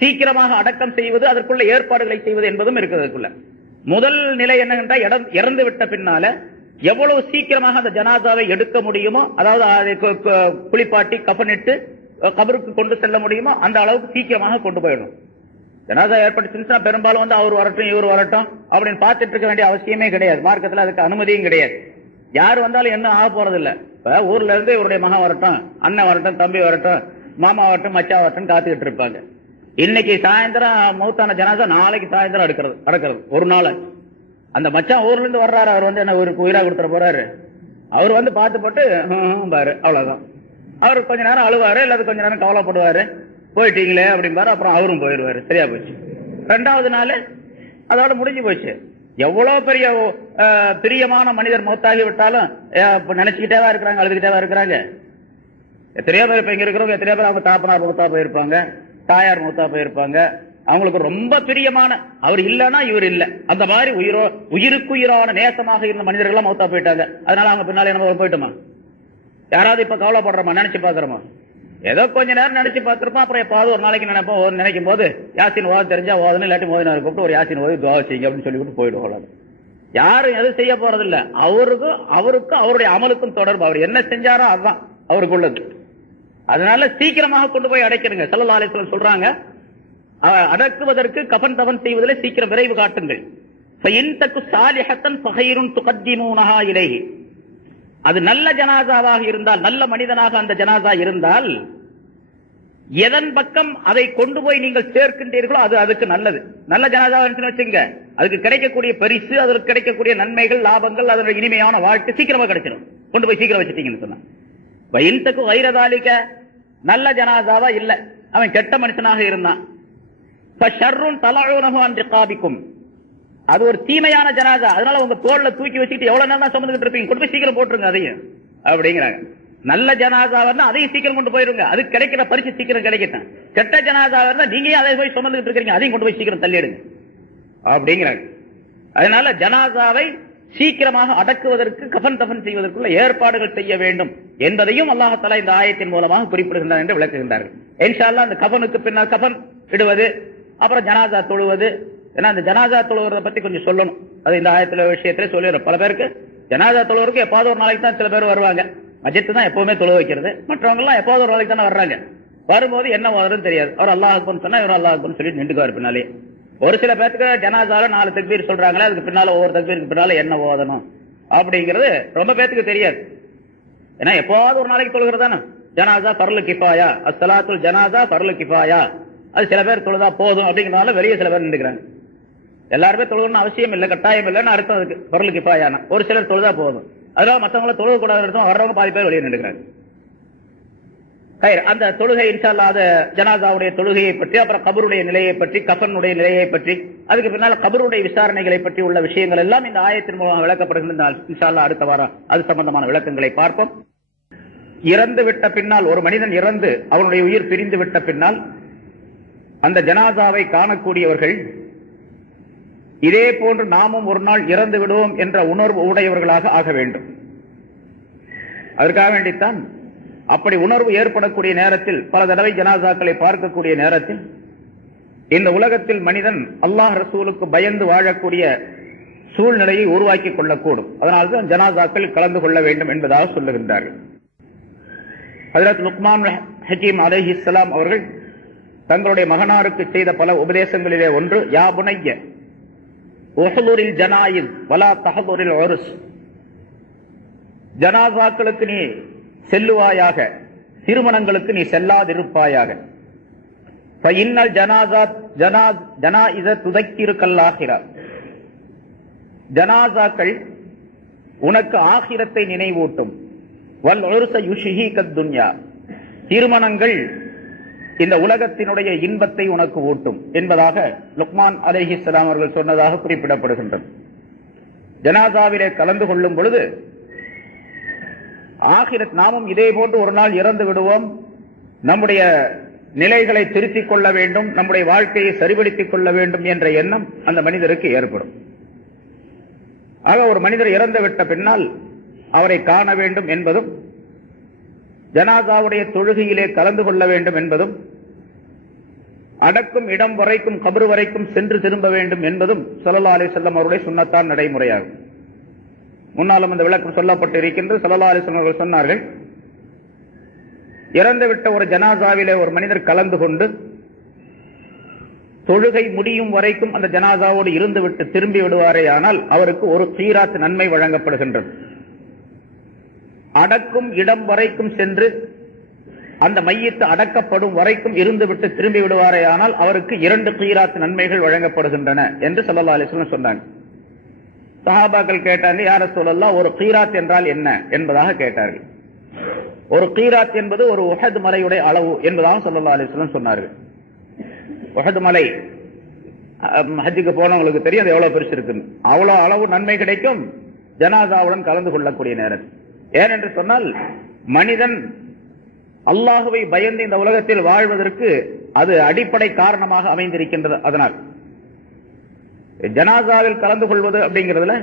சீக்கிரமாக அடக்கம் செய்வது, அதற்குள்ள ஏற்பாடுகளை செய்வது என்பதும் இருக்குது. முதல் நிலை என்னன்னா, இறந்து விட்ட பின்னால எவ்வளவு சீக்கிரமாக அந்த ஜனாசாவை எடுக்க முடியுமோ, அதாவது அதை குளிப்பாட்டி கஃனிட்டு கபருக்கு கொண்டு செல்ல முடியுமோ அந்த அளவுக்கு சீக்கிரமாக கொண்டு போயிடும். ஜனாசா ஏற்பட்டுச்சுன்னா பெரும்பாலும் வந்து அவர் வரட்டும் இவர் வரட்டும் அப்படின்னு பார்த்துட்டு இருக்க வேண்டிய அவசியமே கிடையாது. மார்க்கத்தில் அதுக்கு அனுமதியும் கிடையாது. யார் வந்தாலும் என்ன ஆக போறது இல்ல. இப்ப ஊர்ல இருந்து இவருடைய மகன் வரட்டும், அண்ணன் வரட்டும், தம்பி வரட்டும், மாமா வரட்டும், மச்சா வரட்டும் காத்துக்கிட்டு இருப்பாங்க. இன்னைக்கு சாயந்தரம் மௌத்தான ஜனாசா நாளைக்கு சாயந்தரம் அடக்கிறது ஒரு நாள். அந்த மச்சான் ஊர்ல இருந்து வர்றாரு, அவர் வந்து என்ன ஒரு உயிரா கொடுத்துட போறாரு. அவர் வந்து பார்த்து போட்டு பாரு, அவ்வளவுதான். அவர் கொஞ்ச நேரம் அழுவாரு, இல்லாத கொஞ்ச நேரம் கவலைப்படுவாரு, போயிட்டீங்களே அப்படின்பாரு. அப்புறம் அவரும் போயிடுவாரு. சரியா போச்சு. ரெண்டாவது நாள் அதோட முடிஞ்சு போச்சு. எவ்வளவு பெரிய பிரியமான மனிதர் மௌத்தாகி விட்டாலும் நினைச்சுக்கிட்டேவா இருக்கிறாங்க, அழுதுகிட்டேவா இருக்கிறாங்க. எத்தனையோ பேர் இப்ப இங்க இருக்கிறவங்க, எத்தனையோ பேர் அவங்க தாப்பனார் மௌத்தா போயிருப்பாங்க, தாயார் மௌத்தா போயிருப்பாங்க. அவங்களுக்கு ரொம்ப பிரியமான, அவர் இல்லன்னா இவர் இல்ல, அந்த மாதிரி உயிருக்குயிரான நேசமாக இருந்த மனிதர்கள் மௌத்தா போயிட்டாங்க. அதனால அவங்க பின்னாலே நம்ம போயிட்டோமா? யாராவது இப்ப கவலைப்படுறோமா, நினைச்சு பாக்குறோமா? ஏதோ கொஞ்ச நேரம் நினைச்சு பார்த்திருப்போம். அப்புறம் எப்பாவது ஒரு நாளைக்கு நினைப்போம். நினைக்கும் போது யாசின் ஓத தெரிஞ்சா ஓதணும், இல்லாட்டி மோதினார் கூப்பிட்டு ஒரு யாசின் ஓதி துவா செய்யுங்க அப்படின்னு சொல்லிவிட்டு போயிடுவோம். யாரும் எதுவும் செய்ய போறதில்ல. அவருக்கும் அவருடைய அமலுக்கும் தொடர்பு. அவர் என்ன செஞ்சாரோ அதுதான் அவருக்கு உள்ளது. அதனால சீக்கிரமாக கொண்டு போய் அடைக்கணுங்க. ஸல்லல்லாஹு அலைஹி வஸல்லம் சொல்றாங்க, அடக்குவதற்கு கஃன் தஃன் செய்வதில் சீக்கிரம் விரைவு காட்டுங்கள். ஃபஇன்தகு சாலிஹத்தன் ஃபகைருன் துகத்திமூனஹா இலைஹி, அது நல்ல ஜனாசாவாக இருந்தால், நல்ல மனிதனாக அந்த ஜனாசா இருந்தால், எதன் பக்கம் அதை கொண்டு போய் நீங்கள் சேர்க்கின்றீர்களோ அது அதுக்கு நல்லது. நல்ல ஜனாசா வச்சுங்க, அதுக்கு கிடைக்கக்கூடிய பரிசு, அதற்கு கிடைக்கக்கூடிய நன்மைகள், லாபங்கள், அதனுடைய இனிமையான வாழ்க்கை சீக்கிரமா கிடைச்சிடும். கொண்டு போய் சீக்கிரம் வச்சுட்டீங்கன்னு சொன்னா. வயின்தக்கு வைரதாலிக்க, நல்ல ஜனாசாவா இல்ல, அவன் கெட்ட மனுஷனாக இருந்தான், அது ஒரு தீமையான ஜனாசா, அதனால உங்க தோல்ல தூக்கி வச்சுக்கிட்டு எவ்வளவு நேரம் தான் சுமந்துட்டு இருப்பீங்க, கொண்டு போய் சீக்கிரம் போட்டுருங்க அதையும் அப்படிங்கிறாங்க. நல்ல ஜனாசா இருந்தா அதையும் சீக்கிரம் கொண்டு போயிருங்க, அது கிடைக்கிற பரிசு சீக்கிரம் கிடைக்கட்டும். கெட்ட ஜனாசா இருந்தா நீங்க அதை போய் சுமந்துட்டு இருக்கீங்க, அதையும் கொண்டு போய் சீக்கிரம் தள்ளிடுங்க அப்படிங்கிறாங்க. அதனால ஜனாசாவை சீக்கிரமாக அடக்குவதற்கு கஃன் தஃன் செய்வதற்குள்ள ஏற்பாடுகள் செய்ய வேண்டும் என்பதையும் அல்லாஹ் தஆலா இந்த ஆயத்தின் மூலமாக குறிப்பிடுகின்றார் என்று விளக்குகின்றார்கள். இன்ஷா அல்லாஹ் அந்த கஃனுக்கு பின்னால் கஃன் இடுவது, அப்புறம் ஜனாசா தொழுவது. ஏன்னா அந்த ஜனாசா தொழுவதை பத்தி கொஞ்சம் சொல்லணும். அது இந்த ஆயத்துல விஷயத்துல சொல்லிடுறோம். பல பேருக்கு ஜனாசா தொழுவருக்கு எப்பாவது ஒரு நாளைக்கு தான் சில பேர் வருவாங்க. மஜ்ஜித் தான் எப்பவுமே தொழு வைக்கிறது. மற்றவங்க எல்லாம் எப்பாவது ஒரு நாளைக்கு தானே வர்றாங்க. வரும்போது என்ன வருதுன்னு தெரியாது. அவர் அல்லாஹ் அக்பர்னு சொன்னா இவர் அல்லாஹ் அக்பர்னு சொல்லி நின்றுக்குவார் பின்னாலே. ஒரு சில பேருக்கு ஜனாசால 4 தக்பீர் சொல்றாங்களே, அதுக்கு பின்னால ஒவ்வொரு தக்பீருக்கு பின்னால என்ன ஓதணும் அப்படிங்கிறது ரொம்ப பேருக்கு தெரியாது. ஏன்னா எப்பவாவது ஒரு நாளைக்கு தொழுகிறதானே ஜனாசா ஃபர்லு கிஃபாயா, அஸ்ஸலாத்துல் ஜனாசா ஃபர்லு கிஃபாயா, அது சில பேர் தொழுதா போதும் அப்படிங்கிறனால வெளியே சில பேர் நின்றுக்கிறாங்க. எல்லாருமே தொழுகணும்னு அவசியம் இல்லை, கட்டாயம் இல்லைன்னு அர்த்தம். அதுக்கு ஃபர்லு கிஃபாயானா ஒரு சிலர் தொழுதா போதும், அதனால மற்றவங்கள தொழுக கூடாது, வர்றவங்க பாதி பேர் வெளியே நின்றுக்கிறாங்க. அந்த தொழுகை இன்ஷா அல்லாஹ் அந்த ஜனாசாவுடைய தொழுகையை பற்றி, அப்புறம் கபருடைய நிலையை பற்றி, கஃனுடைய நிலையை பற்றி, அதுக்கு பின்னால் கபருடைய விசாரணைகளை பற்றி உள்ள விஷயங்கள் எல்லாம் இந்த ஆயத்தின் மூலம் விளக்கப்படுகின்ற இன்ஷா அல்லாஹ் அடுத்த வாரம் அது சம்பந்தமான விளக்கங்களை பார்ப்போம். இறந்து விட்ட பின்னால், ஒரு மனிதன் இறந்து அவனுடைய உயிர் பிரிந்து விட்ட பின்னால் அந்த ஜனாசாவை காணக்கூடியவர்கள் இதே போன்று நாமும் ஒரு நாள் இறந்து விடுவோம் என்ற உணர்வு உடையவர்களாக ஆக வேண்டும். அதற்காக வேண்டித்தான் அப்படி உணர்வு ஏற்படக்கூடிய நேரத்தில், பல தடவை ஜனாசாக்களை பார்க்கக்கூடிய நேரத்தில், இந்த உலகத்தில் மனிதன் அல்லாஹ் ரசூலுக்கு பயந்து வாழக்கூடிய சூழ்நிலையை உருவாக்கி கொள்ளக்கூடும். அதனால்தான் ஜனாசாக்கள் கலந்து கொள்ள வேண்டும் என்பதாக சொல்லுகின்றார்கள். ஹஜ்ரத் லுக்மான் ஹக்கீம் அலைஹிஸ்ஸலாம் அவர்கள் தங்களுடைய மகனாருக்கு செய்த பல உபதேசங்களிலே ஒன்று, யா புனைய உஹ்துரில் ஜனாயிஸ் வலா தஹதுரில் உருஸ், ஜனாசாக்களுக்கு நீ செல்லுவாயாக, திருமணங்களுக்கு நீ செல்லாதிருப்பாயாக. ஃபஇன்னல் ஜனாயிஸ துதக்கிருக்கல் ஆகிரா, ஜனாசாக்கள் உனக்கு ஆகிரத்தை நினைவூட்டும். வல் உருஸ யுஷ்ஹீகத் துன்யா, திருமணங்கள் இந்த உலகத்தினுடைய இன்பத்தை உனக்கு ஊட்டும் என்பதாக லுக்மான் அலைஹிஸ்ஸலாம் அவர்கள் சொன்னதாக குறிப்பிடப்படுகின்றது. ஜனாசாவிலே கலந்து கொள்ளும் பொழுது ஆகிரத், நாமும் இதே போன்று ஒரு நாள் இறந்து விடுவோம், நம்முடைய நிலைகளை திருத்திக் கொள்ள வேண்டும், நம்முடைய வாழ்க்கையை சரிபடுத்திக் கொள்ள வேண்டும் என்ற எண்ணம் அந்த மனிதருக்கு ஏற்படும். ஆக ஒரு மனிதர் இறந்து விட்ட பின்னால் அவரை காண வேண்டும் என்பதும், ஜனாசாவுடைய தொழுகையிலே கலந்து கொள்ள வேண்டும் என்பதும், அடக்கும் இடம் வரைக்கும் கபர் வரைக்கும் சென்று திரும்ப வேண்டும் என்பதும் ஸல்லல்லாஹு அலைஹி வஸல்லம் அவருடைய சுன்னத்தான் நடைமுறையாகும். முன்னாலும் அந்த விளக்கம் சொல்லப்பட்டு இருக்கின்றது. ஸல்லல்லாஹு அலைஹி வஸல்லம் அவர்கள் சொன்னார்கள், இறந்துவிட்ட ஒரு ஜனாசாவிலே ஒரு மனிதர் கலந்து கொண்டு தொழுகை முடியும் வரைக்கும் அந்த ஜனாசாவோடு இருந்துவிட்டு திரும்பி விடுவாரே ஆனால் அவருக்கு ஒரு கீராத் நன்மை வழங்கப்படுகின்றது. அடக்கும் இடம் வரைக்கும் சென்று அந்த மையத்து அடக்கப்படும் வரைக்கும் இருந்துவிட்டு திரும்பி விடுவாரே ஆனால் அவருக்கு 2 கீராத் நன்மைகள் வழங்கப்படுகின்றன என்று ஸல்லல்லாஹு அலைஹி வஸல்லம் சொன்னாங்க. சஹாபாக்கள் கேட்டாங்க, யா ரசூலல்லாஹ், ஒரு கீராத் என்றால் என்ன என்பதாக கேட்டார்கள். ஒரு கீராத் என்பது ஒரு உஹத் மலையுடைய அளவு என்பதாக ஸல்லல்லாஹு அலைஹி வஸல்லம் சொன்னார்கள். உஹத் மலை ஹஜ்ஜுக்கு போனவங்களுக்கு தெரியும் அது எவ்வளவு பெருசு இருக்குன்னு. அவ்வளவு அளவு நன்மை கிடைக்கும் ஜனாசாவுடன் கலந்து கொள்ளக்கூடிய நேரம். ஏனென்று சொன்னால், மனிதன் அல்லாஹுவை பயந்து இந்த உலகத்தில் வாழ்வதற்கு அது அடிப்படை காரணமாக அமைந்திருக்கின்றது. அதனால் ஜனாசாவில் கலந்து கொள்வது அப்படிங்கிறதுல,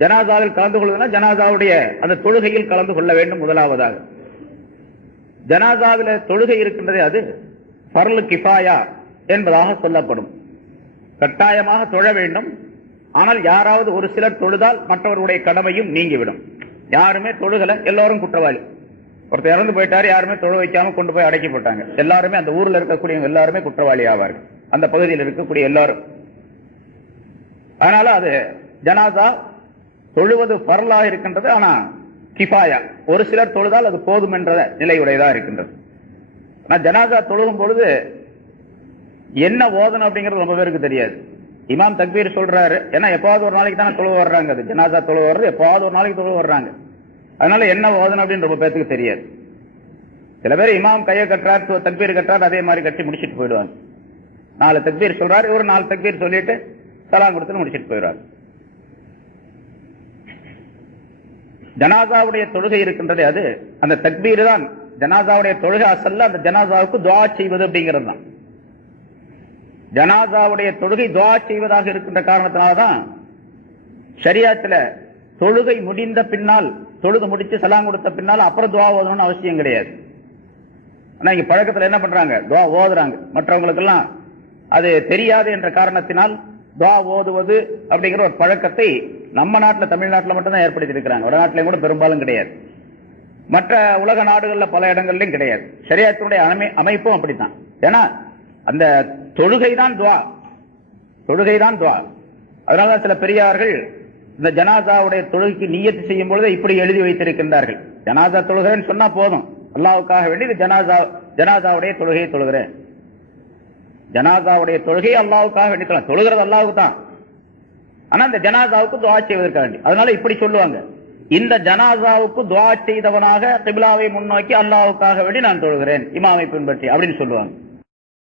ஜனாசாவில் கலந்து கொள்வதுனா ஜனாசாவுடைய அந்த தொழுகையில் கலந்து கொள்ள வேண்டும். முதலாவதாக ஜனாசாவில தொழுகை இருக்கின்றதே, அது ஃபர்லு கிஃபாயா என்பதாக சொல்லப்படும். கட்டாயமாக தொழ வேண்டும். ஆனால் யாராவது ஒரு சிலர் தொழுதால் மற்றவருடைய கடமையும் நீங்கிவிடும். யாருமே தொழுகல, எல்லாரும் குற்றவாளி. ஒருத்தர் இறந்து போயிட்டாரு, யாருமே தொழ வைக்காம கொண்டு போய் அடக்கி போட்டாங்க, எல்லாருமே அந்த ஊர்ல இருக்கக்கூடிய எல்லாருமே குற்றவாளி ஆவார்கள், அந்த பகுதியில் இருக்கக்கூடிய எல்லாரும். அதனால அது ஜனாசா தொழுவது ஃபர்லாக இருக்கின்றது. ஆனா கிஃபாயா, ஒரு சிலர் தொழுதால் அது போதும் என்ற நிலையுடையதா இருக்கின்றது. ஆனா ஜனாசா தொழுகும் பொழுது என்ன ஓதணும் அப்படிங்கிறது ரொம்ப பேருக்கு தெரியாது. இமாம் தக்பீர் சொல்றாரு, ஏன்னா எப்பாவது ஒரு நாளைக்கு தானே தொழுவ வர்றாங்க, அது ஜனாசா தொழுவ வர்றது எப்பாவது ஒரு நாளைக்கு தொழுவ வர்றாங்க. அதனால என்ன ஓதணும் அப்படின்னு ரொம்ப பேருக்கு தெரியாது. சில பேர் இமாம் கையை கட்டுறார், தக்பீர் கட்டுறாரு, அதே மாதிரி கட்டி முடிச்சுட்டு போயிடுவாங்க. 4 தக்பீர் சொல்றாரு, ஒரு 4 தக்பீர் சொல்லிட்டு சலாம் கொடுத்து முடிச்சுட்டு போயிடுவார். ஜனாசாவுடைய தொழுகை இருக்கின்றது, அது அந்த தக்பீர் தான் ஜனாசாவுடைய தொழுகை. அசல்ல அந்த ஜனாசாவுக்கு துஆ செய்வது அப்படிங்கிறது தான். ஜனாசாவுடைய தொழுகை துஆ செய்வதாக இருக்கின்ற காரணத்தினால்தான் ஷரியத்துல தொழுகை முடிந்த பின்னால், தொழுது முடிச்சு சலாம் கொடுத்த பின்னால் அப்புறம் துஆ ஓதணும்னு அவசியம் கிடையாது. ஆனா இங்க பழக்கத்துல என்ன பண்றாங்க, துஆ ஓதுறாங்க. மற்றவங்களுக்கெல்லாம் அது தெரியாது என்ற காரணத்தினால் துஆ ஓதுவது அப்படிங்கிற ஒரு பழக்கத்தை நம்ம நாட்டில், தமிழ்நாட்டில் மட்டும்தான் ஏற்படுத்தி இருக்கிறாங்க. வடநாட்டிலையும் கூட பெரும்பாலும் கிடையாது. மற்ற உலக நாடுகளில் பல இடங்கள்லையும் கிடையாது. ஷரியத்தினுடைய அமைப்பும் அப்படித்தான். ஏன்னா அந்த தொழுகை தான் துஆ, தொழுகை தான் துஆ. அதனாலதான் சில பெரியார்கள் இந்த ஜனாசாவுடைய தொழுகைக்கு நியத்து செய்யும் பொழுது இப்படி எழுதி வைத்திருக்கின்றார்கள். ஜனாசா தொழுகிறேன்னு சொன்னா போதும், அல்லாஹ்வுக்காக வேண்டி இது ஜனாசாவுடைய தொழுகையை தொழுகிறேன். ஜனாசாவுடைய தொழுகை அல்லாஹ்வுக்காக வேண்டி தொழுகிறது அல்லாஹ்வுக்கு தான். ஆனா இந்த ஜனாசாவுக்கு துஆ செய்வதற்காக வேண்டி, அதனால இப்படி சொல்லுவாங்க, இந்த ஜனாசாவுக்கு துஆ செய்தவனாக கிப்லாவை முன்னோக்கி அல்லாஹ்வுக்காக வேண்டி நான் தொழுகிறேன், இமாமை பின்பற்றி அப்படின்னு சொல்லுவாங்க.